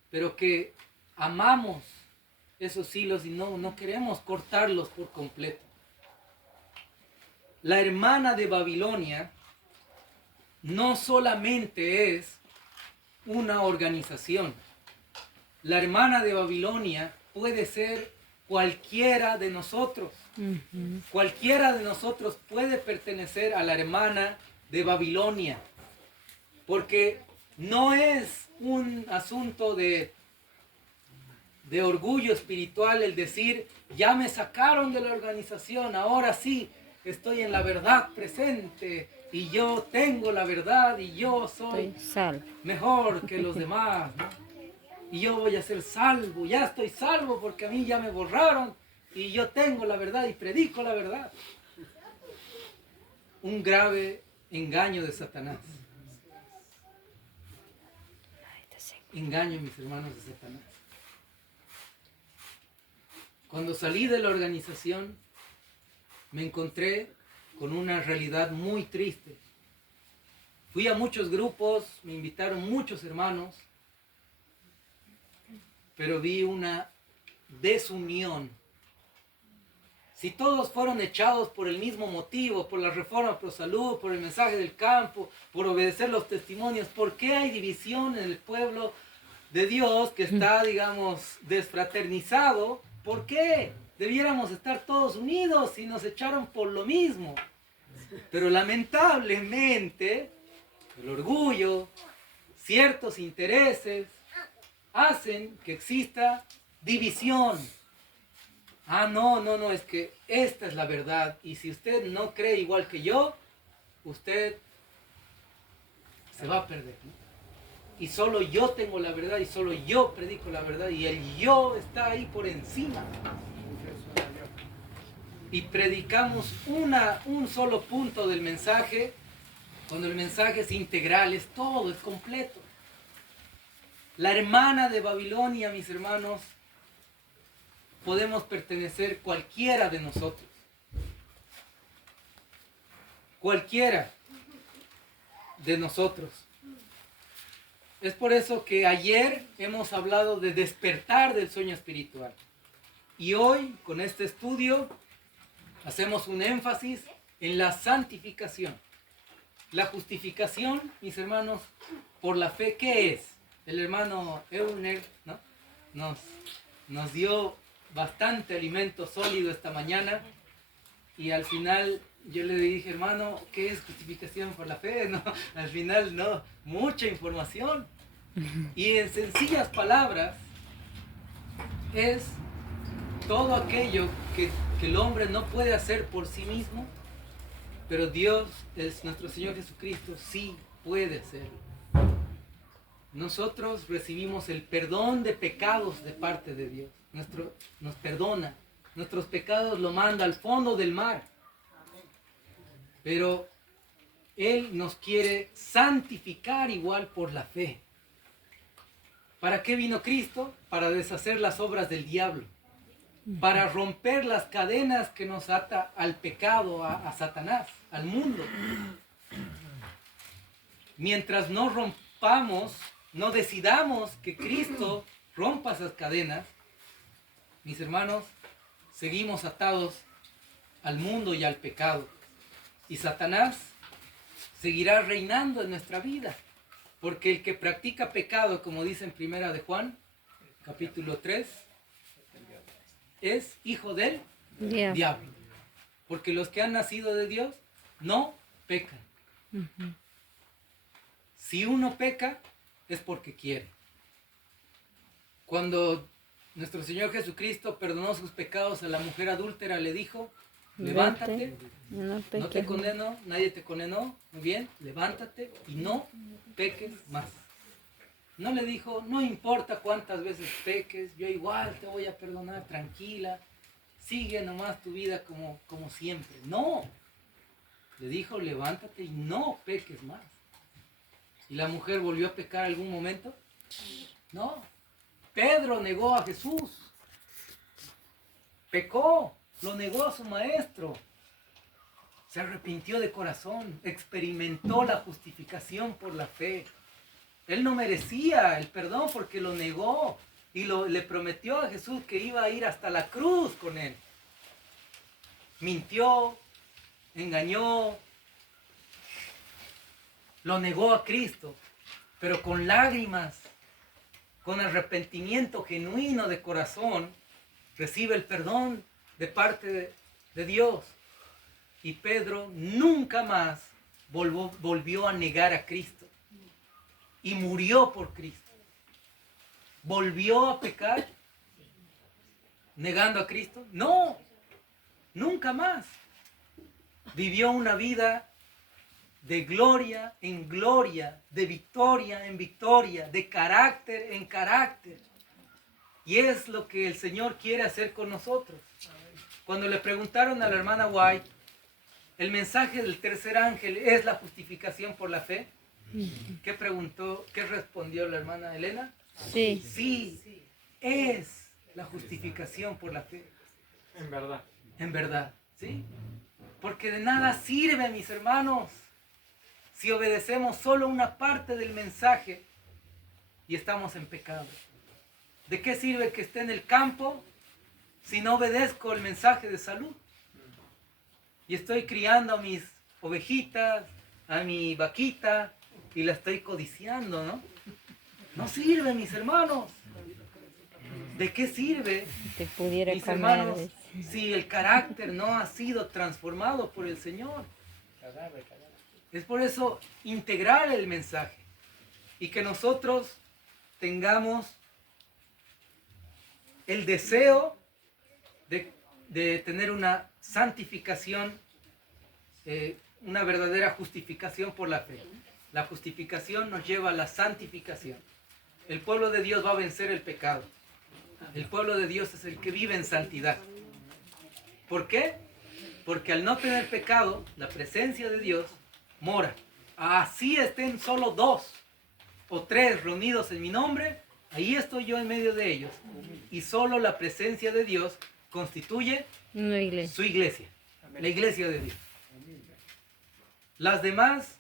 pero que amamos esos hilos y no queremos cortarlos por completo. La hermana de Babilonia no solamente es una organización. La hermana de Babilonia puede ser cualquiera de nosotros. Cualquiera de nosotros puede pertenecer a la hermana de Babilonia. Porque no es un asunto de orgullo espiritual el decir, ya me sacaron de la organización, ahora sí estoy en la verdad presente y yo tengo la verdad y yo soy Estoy salvo. mejor que los demás, ¿no? Y yo voy a ser salvo, ya estoy salvo porque a mí ya me borraron y yo tengo la verdad y predico la verdad. Un grave engaño de Satanás. Engaño, mis hermanos, de Satanás. Cuando salí de la organización, me encontré con una realidad muy triste. Fui a muchos grupos, me invitaron muchos hermanos, pero vi una desunión. Si todos fueron echados por el mismo motivo, por la reforma pro salud, por el mensaje del campo, por obedecer los testimonios, ¿por qué hay división en el pueblo de Dios que está, digamos, desfraternizado? ¿Por qué? Debiéramos estar todos unidos y nos echaron por lo mismo. Pero lamentablemente, el orgullo ciertos intereses hacen que exista división. Ah, no, es que esta es la verdad. Y si usted no cree igual que yo, usted se va a perder, ¿no? Y solo yo tengo la verdad y solo yo predico la verdad y el yo está ahí por encima. Y predicamos un solo punto del mensaje, cuando el mensaje es integral, es todo, es completo. La hermana de Babilonia, mis hermanos, podemos pertenecer cualquiera de nosotros. Cualquiera de nosotros. Es por eso que ayer hemos hablado de despertar del sueño espiritual. Y hoy, con este estudio, hacemos un énfasis en la santificación. La justificación, mis hermanos, por la fe, ¿qué es? El hermano Euner, ¿no? nos dio bastante alimento sólido esta mañana y al final yo le dije, hermano, ¿qué es justificación por la fe? No, al final no, mucha información. Y en sencillas palabras es todo aquello que el hombre no puede hacer por sí mismo, pero Dios, nuestro Señor Jesucristo, sí puede hacerlo. Nosotros recibimos el perdón de pecados de parte de Dios. Nos perdona. Nuestros pecados lo manda al fondo del mar. Pero Él nos quiere santificar igual por la fe. ¿Para qué vino Cristo? Para deshacer las obras del diablo. Para romper las cadenas que nos ata al pecado, a Satanás, al mundo. Mientras no rompamos, no decidamos que Cristo rompa esas cadenas, mis hermanos, seguimos atados al mundo y al pecado. Y Satanás seguirá reinando en nuestra vida. Porque el que practica pecado, como dice en Primera de Juan, capítulo 3, es hijo del diablo. Porque los que han nacido de Dios no pecan. Si uno peca, es porque quiere. Cuando nuestro Señor Jesucristo perdonó sus pecados a la mujer adúltera, le dijo, levántate, no te condeno, nadie te condenó, muy bien, levántate y no peques más. No le dijo, no importa cuántas veces peques, yo igual te voy a perdonar, tranquila, sigue nomás tu vida como siempre. No, le dijo, levántate y no peques más. ¿Y la mujer volvió a pecar algún momento? No. Pedro negó a Jesús. Pecó, lo negó a su maestro. Se arrepintió de corazón, experimentó la justificación por la fe. Él no merecía el perdón porque lo negó y le prometió a Jesús que iba a ir hasta la cruz con él. Mintió, engañó, lo negó a Cristo, pero con lágrimas, con arrepentimiento genuino de corazón, recibe el perdón de parte de Dios. Y Pedro nunca más volvió a negar a Cristo. Y murió por Cristo. ¿Volvió a pecar negando a Cristo? No, nunca más. Vivió una vida de gloria en gloria, de victoria en victoria, de carácter en carácter. Y es lo que el Señor quiere hacer con nosotros. Cuando le preguntaron a la hermana White, ¿el mensaje del tercer ángel es la justificación por la fe? ¿Qué preguntó? ¿Qué respondió la hermana Elena? Sí. Sí, es la justificación por la fe. En verdad. En verdad, ¿sí? Porque de nada sirve, mis hermanos, si obedecemos solo una parte del mensaje y estamos en pecado. ¿De qué sirve que esté en el campo si no obedezco el mensaje de salud? Y estoy criando a mis ovejitas, a mi vaquita, y la estoy codiciando, ¿no? No sirve, mis hermanos. ¿De qué sirve, Te pudiera mis comer. hermanos, si el carácter no ha sido transformado por el Señor? Es por eso integrar el mensaje. y que nosotros tengamos el deseo de tener una santificación, una verdadera justificación por la fe. La justificación nos lleva a la santificación. El pueblo de Dios va a vencer el pecado. El pueblo de Dios es el que vive en santidad. ¿Por qué? Porque al no tener pecado, la presencia de Dios mora. Así estén solo 2 o 3 reunidos en mi nombre, ahí estoy yo en medio de ellos. Y solo la presencia de Dios constituye Una iglesia. su iglesia, la iglesia de Dios. Las demás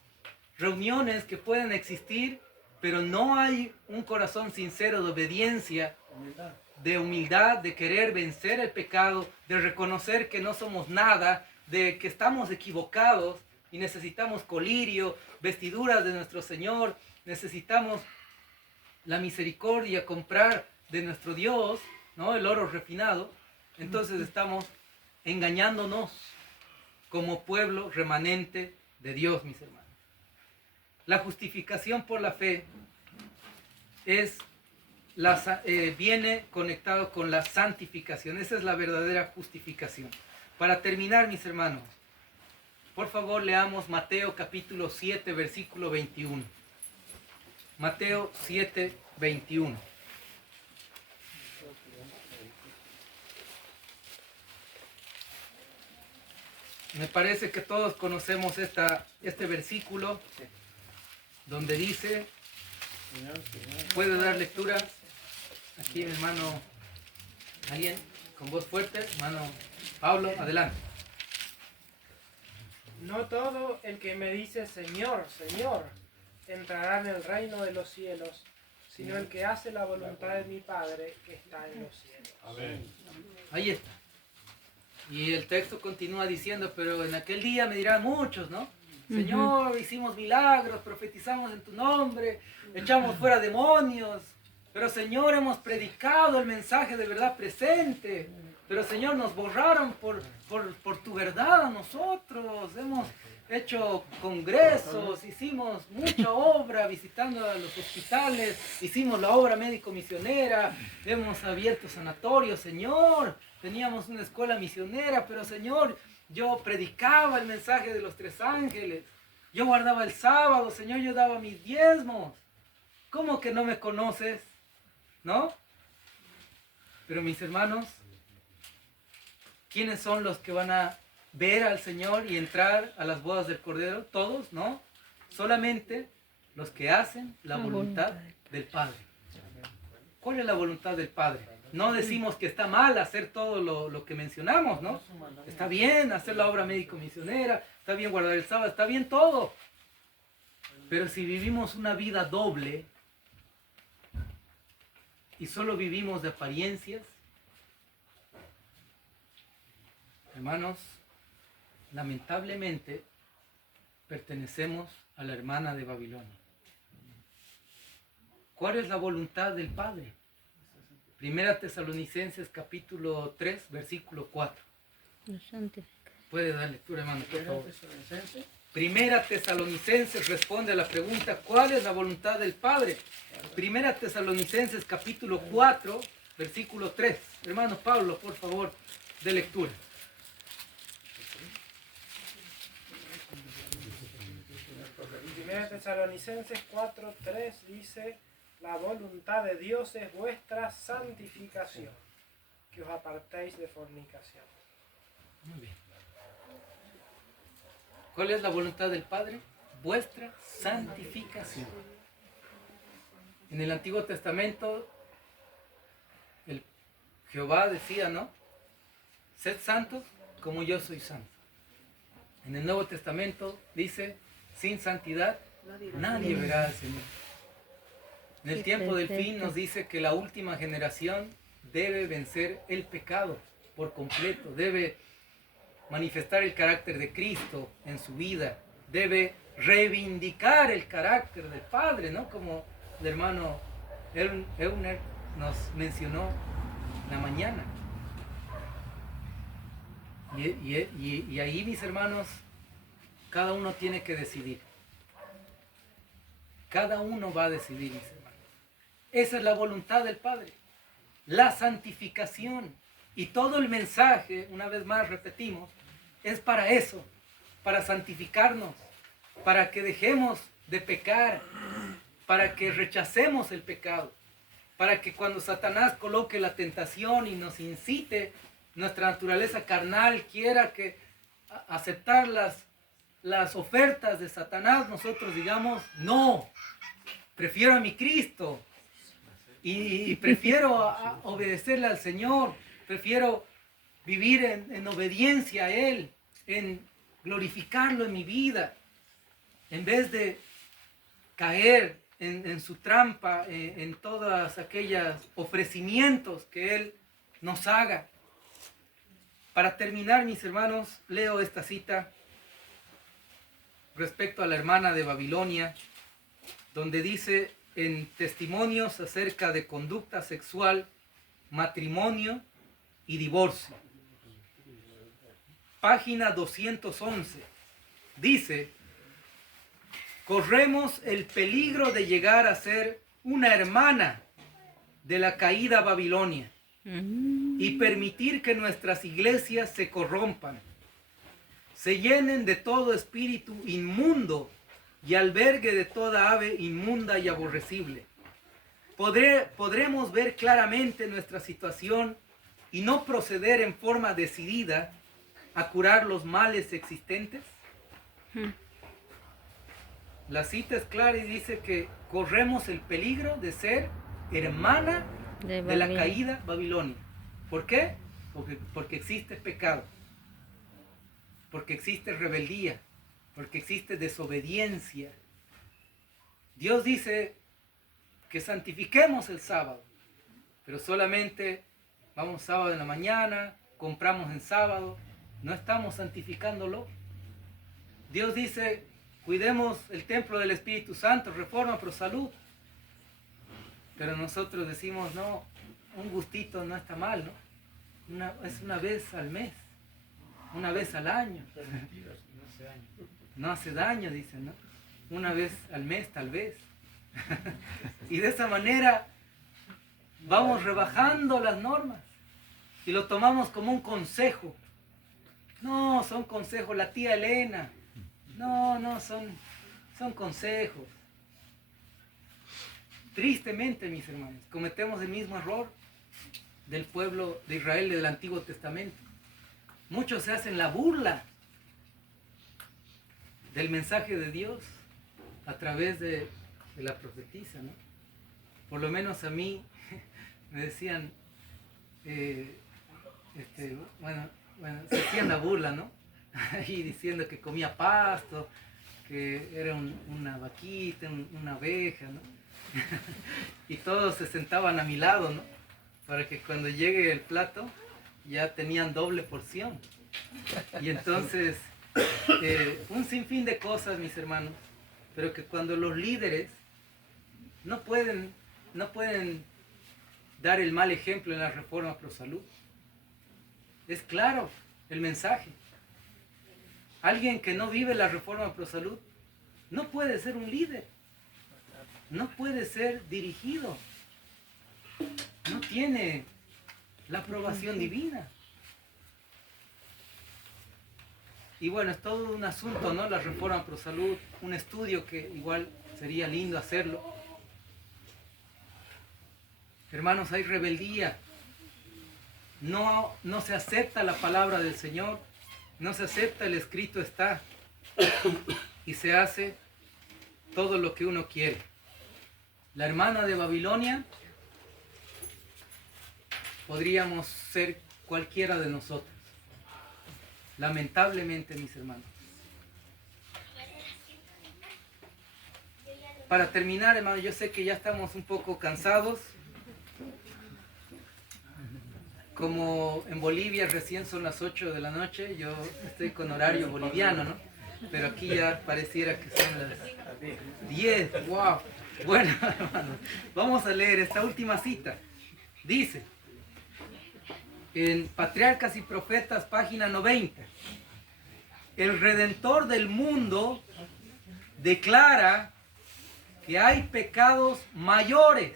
reuniones que pueden existir, pero no hay un corazón sincero de obediencia, de humildad, de querer vencer el pecado, de reconocer que no somos nada, de que estamos equivocados y necesitamos colirio, vestiduras de nuestro Señor, necesitamos la misericordia, comprar de nuestro Dios, ¿no? El oro refinado. Entonces estamos engañándonos como pueblo remanente de Dios, mis hermanos. La justificación por la fe viene conectado con la santificación. Esa es la verdadera justificación. Para terminar, mis hermanos, por favor leamos Mateo capítulo 7, versículo 21. Mateo 7, 21. Me parece que todos conocemos este versículo donde dice, ¿puede dar lectura? Aquí mi hermano, alguien con voz fuerte, hermano Pablo, adelante. No todo el que me dice Señor, Señor, entrará en el reino de los cielos, sino el que hace la voluntad de mi Padre que está en los cielos. Amén. Ahí está. Y el texto continúa diciendo, pero en aquel día me dirán muchos, ¿no? Señor, hicimos milagros, profetizamos en tu nombre, echamos fuera demonios, pero Señor, hemos predicado el mensaje de verdad presente, pero Señor, nos borraron por tu verdad a nosotros, hemos hecho congresos, hicimos mucha obra visitando a los hospitales, hicimos la obra médico-misionera, hemos abierto sanatorios, Señor, teníamos una escuela misionera, pero Señor, yo predicaba el mensaje de los 3 ángeles, yo guardaba el sábado, Señor, yo daba mis diezmos. ¿Cómo que no me conoces? ¿No? Pero mis hermanos, ¿quiénes son los que van a ver al Señor y entrar a las bodas del Cordero? Todos, ¿no? Solamente los que hacen la voluntad del Padre. ¿Cuál es la voluntad del Padre? No decimos que está mal hacer todo lo que mencionamos, ¿no? Está bien hacer la obra médico-misionera, está bien guardar el sábado, está bien todo. Pero si vivimos una vida doble y solo vivimos de apariencias, hermanos, lamentablemente pertenecemos a la hermana de Babilonia. ¿Cuál es la voluntad del Padre? Primera Tesalonicenses capítulo 3, versículo 4. Puede dar lectura, hermano, por favor. Primera Tesalonicenses responde a la pregunta, ¿cuál es la voluntad del Padre? Primera Tesalonicenses capítulo 4, versículo 3. Hermano Pablo, por favor, de lectura. Primera Tesalonicenses 4:3 dice, la voluntad de Dios es vuestra santificación, que os apartéis de fornicación. Muy bien. ¿Cuál es la voluntad del Padre? Vuestra santificación. En el Antiguo Testamento, el Jehová decía, ¿no? Sed santos como yo soy santo. En el Nuevo Testamento dice, sin santidad nadie verá al Señor. En el tiempo del fin nos dice que la última generación debe vencer el pecado por completo, debe manifestar el carácter de Cristo en su vida, debe reivindicar el carácter del Padre, ¿no? Como el hermano Euner nos mencionó la mañana. Y ahí, mis hermanos, cada uno tiene que decidir. Cada uno va a decidir, mis hermanos. Esa es la voluntad del Padre. La santificación. Y todo el mensaje, una vez más repetimos, es para eso, para santificarnos, para que dejemos de pecar, para que rechacemos el pecado, para que cuando Satanás coloque la tentación y nos incite, nuestra naturaleza carnal quiera que aceptar las ofertas de Satanás, nosotros digamos, no, prefiero a mi Cristo y prefiero obedecerle al Señor, prefiero vivir en obediencia a Él, en glorificarlo en mi vida, en vez de caer en su trampa, en todos aquellos ofrecimientos que Él nos haga. Para terminar, mis hermanos, leo esta cita respecto a la hermana de Babilonia, donde dice en testimonios acerca de conducta sexual, matrimonio y divorcio. Página 211. Dice: corremos el peligro de llegar a ser una hermana de la caída Babilonia y permitir que nuestras iglesias se corrompan, se llenen de todo espíritu inmundo y albergue de toda ave inmunda y aborrecible. Podremos ver claramente nuestra situación y no proceder en forma decidida a curar los males existentes. La cita es clara y dice que corremos el peligro de ser hermana de la caída Babilonia. ¿Por qué? Porque existe pecado, porque existe rebeldía, porque existe desobediencia. Dios dice que santifiquemos el sábado, pero solamente vamos sábado en la mañana, compramos en sábado, no estamos santificándolo. Dios dice: cuidemos el templo del Espíritu Santo, Reforma Pro Salud. Pero nosotros decimos, no, un gustito no está mal, ¿no? Es una vez al mes, una vez al año. No hace daño, dicen, ¿no? Una vez al mes, tal vez. Y de esa manera vamos rebajando las normas y lo tomamos como un consejo. No, son consejos, la tía Elena. No, son consejos. Tristemente, mis hermanos, cometemos el mismo error del pueblo de Israel del Antiguo Testamento. Muchos se hacen la burla del mensaje de Dios a través de la profetisa, ¿no? Por lo menos a mí me decían, bueno, se hacían la burla, ¿no? Ahí diciendo que comía pasto, que era una vaquita, una oveja, ¿no? Y todos se sentaban a mi lado, ¿no? Para que cuando llegue el plato ya tenían doble porción. Y entonces, un sinfín de cosas, mis hermanos, pero que cuando los líderes no pueden dar el mal ejemplo en la Reforma Pro Salud. Es claro el mensaje. Alguien que no vive la Reforma Pro Salud no puede ser un líder, no puede ser dirigido, no tiene la aprobación divina. Y bueno, es todo un asunto, ¿no? La Reforma Pro Salud, un estudio que igual sería lindo hacerlo. Hermanos, hay rebeldía. No se acepta la palabra del Señor, no se acepta el escrito está, y se hace todo lo que uno quiere. La hermana de Babilonia podríamos ser cualquiera de nosotros. Lamentablemente, mis hermanos. Para terminar, hermanos, yo sé que ya estamos un poco cansados. Como en Bolivia recién son las 8 de la noche, yo estoy con horario boliviano, ¿no? Pero aquí ya pareciera que son las 10. ¡Wow! Bueno, hermanos, vamos a leer esta última cita. Dice, en Patriarcas y Profetas, página 90, el Redentor del mundo declara que hay pecados mayores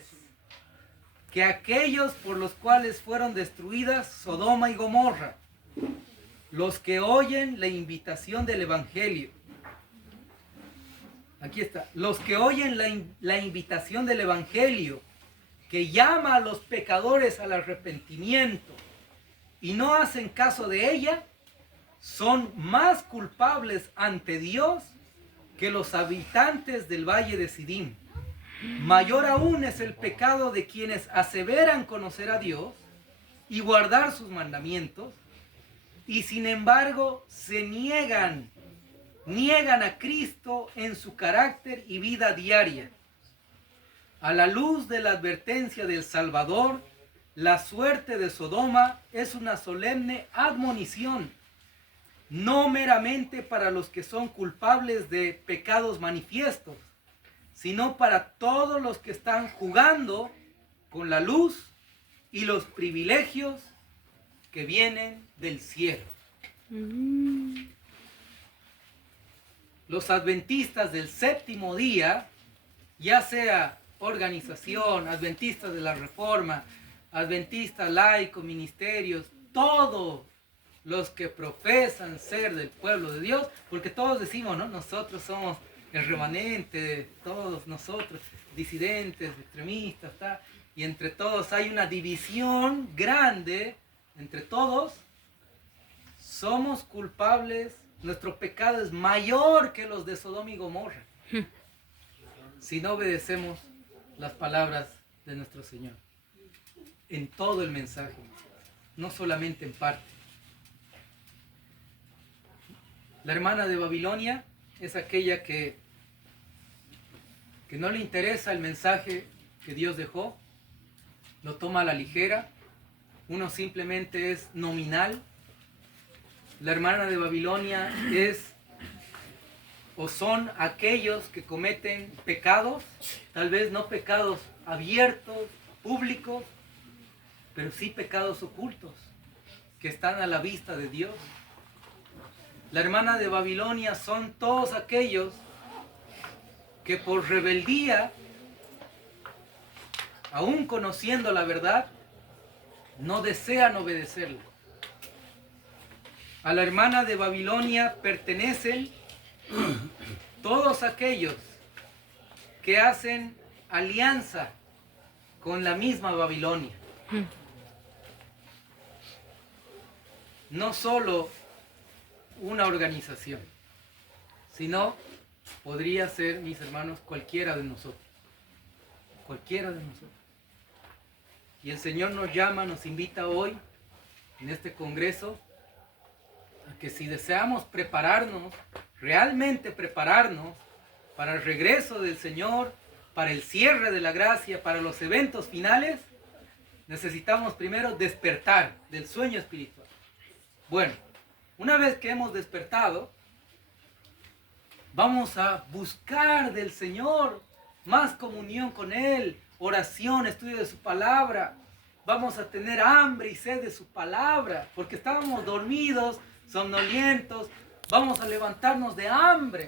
que aquellos por los cuales fueron destruidas Sodoma y Gomorra. Los que oyen la invitación del Evangelio. Aquí está. Los que oyen la invitación del Evangelio, que llama a los pecadores al arrepentimiento y no hacen caso de ella, son más culpables ante Dios que los habitantes del valle de Sidim. Mayor aún es el pecado de quienes aseveran conocer a Dios y guardar sus mandamientos, y sin embargo se niegan a Cristo en su carácter y vida diaria. A la luz de la advertencia del Salvador, la suerte de Sodoma es una solemne admonición, no meramente para los que son culpables de pecados manifiestos, sino para todos los que están jugando con la luz y los privilegios que vienen del cielo. Los adventistas del séptimo día, ya sea organización, adventistas de la reforma, adventistas laicos, ministerios, todos los que profesan ser del pueblo de Dios, porque todos decimos, ¿no? Nosotros somos el remanente, todos nosotros, disidentes, extremistas, ¿tá? Y entre todos hay una división grande, entre todos somos culpables, nuestro pecado es mayor que los de Sodoma y Gomorra, si no obedecemos las palabras de nuestro Señor, en todo el mensaje, no solamente en parte. La hermana de Babilonia es aquella que no le interesa el mensaje que Dios dejó, lo toma a la ligera, uno simplemente es nominal. La hermana de Babilonia es o son aquellos que cometen pecados, tal vez no pecados abiertos, públicos, pero sí pecados ocultos, que están a la vista de Dios. La hermana de Babilonia son todos aquellos que por rebeldía, aún conociendo la verdad, no desean obedecerla. A la hermana de Babilonia pertenecen todos aquellos que hacen alianza con la misma Babilonia. No solo una organización, sino podría ser, mis hermanos, cualquiera de nosotros. Cualquiera de nosotros. Y el Señor nos llama, nos invita hoy, en este congreso, a que si deseamos prepararnos, realmente prepararnos para el regreso del Señor, para el cierre de la gracia, para los eventos finales, necesitamos primero despertar del sueño espiritual. Bueno, una vez que hemos despertado, vamos a buscar del Señor más comunión con Él, oración, estudio de su palabra. Vamos a tener hambre y sed de su palabra, porque estábamos dormidos, somnolientos. Vamos a levantarnos de hambre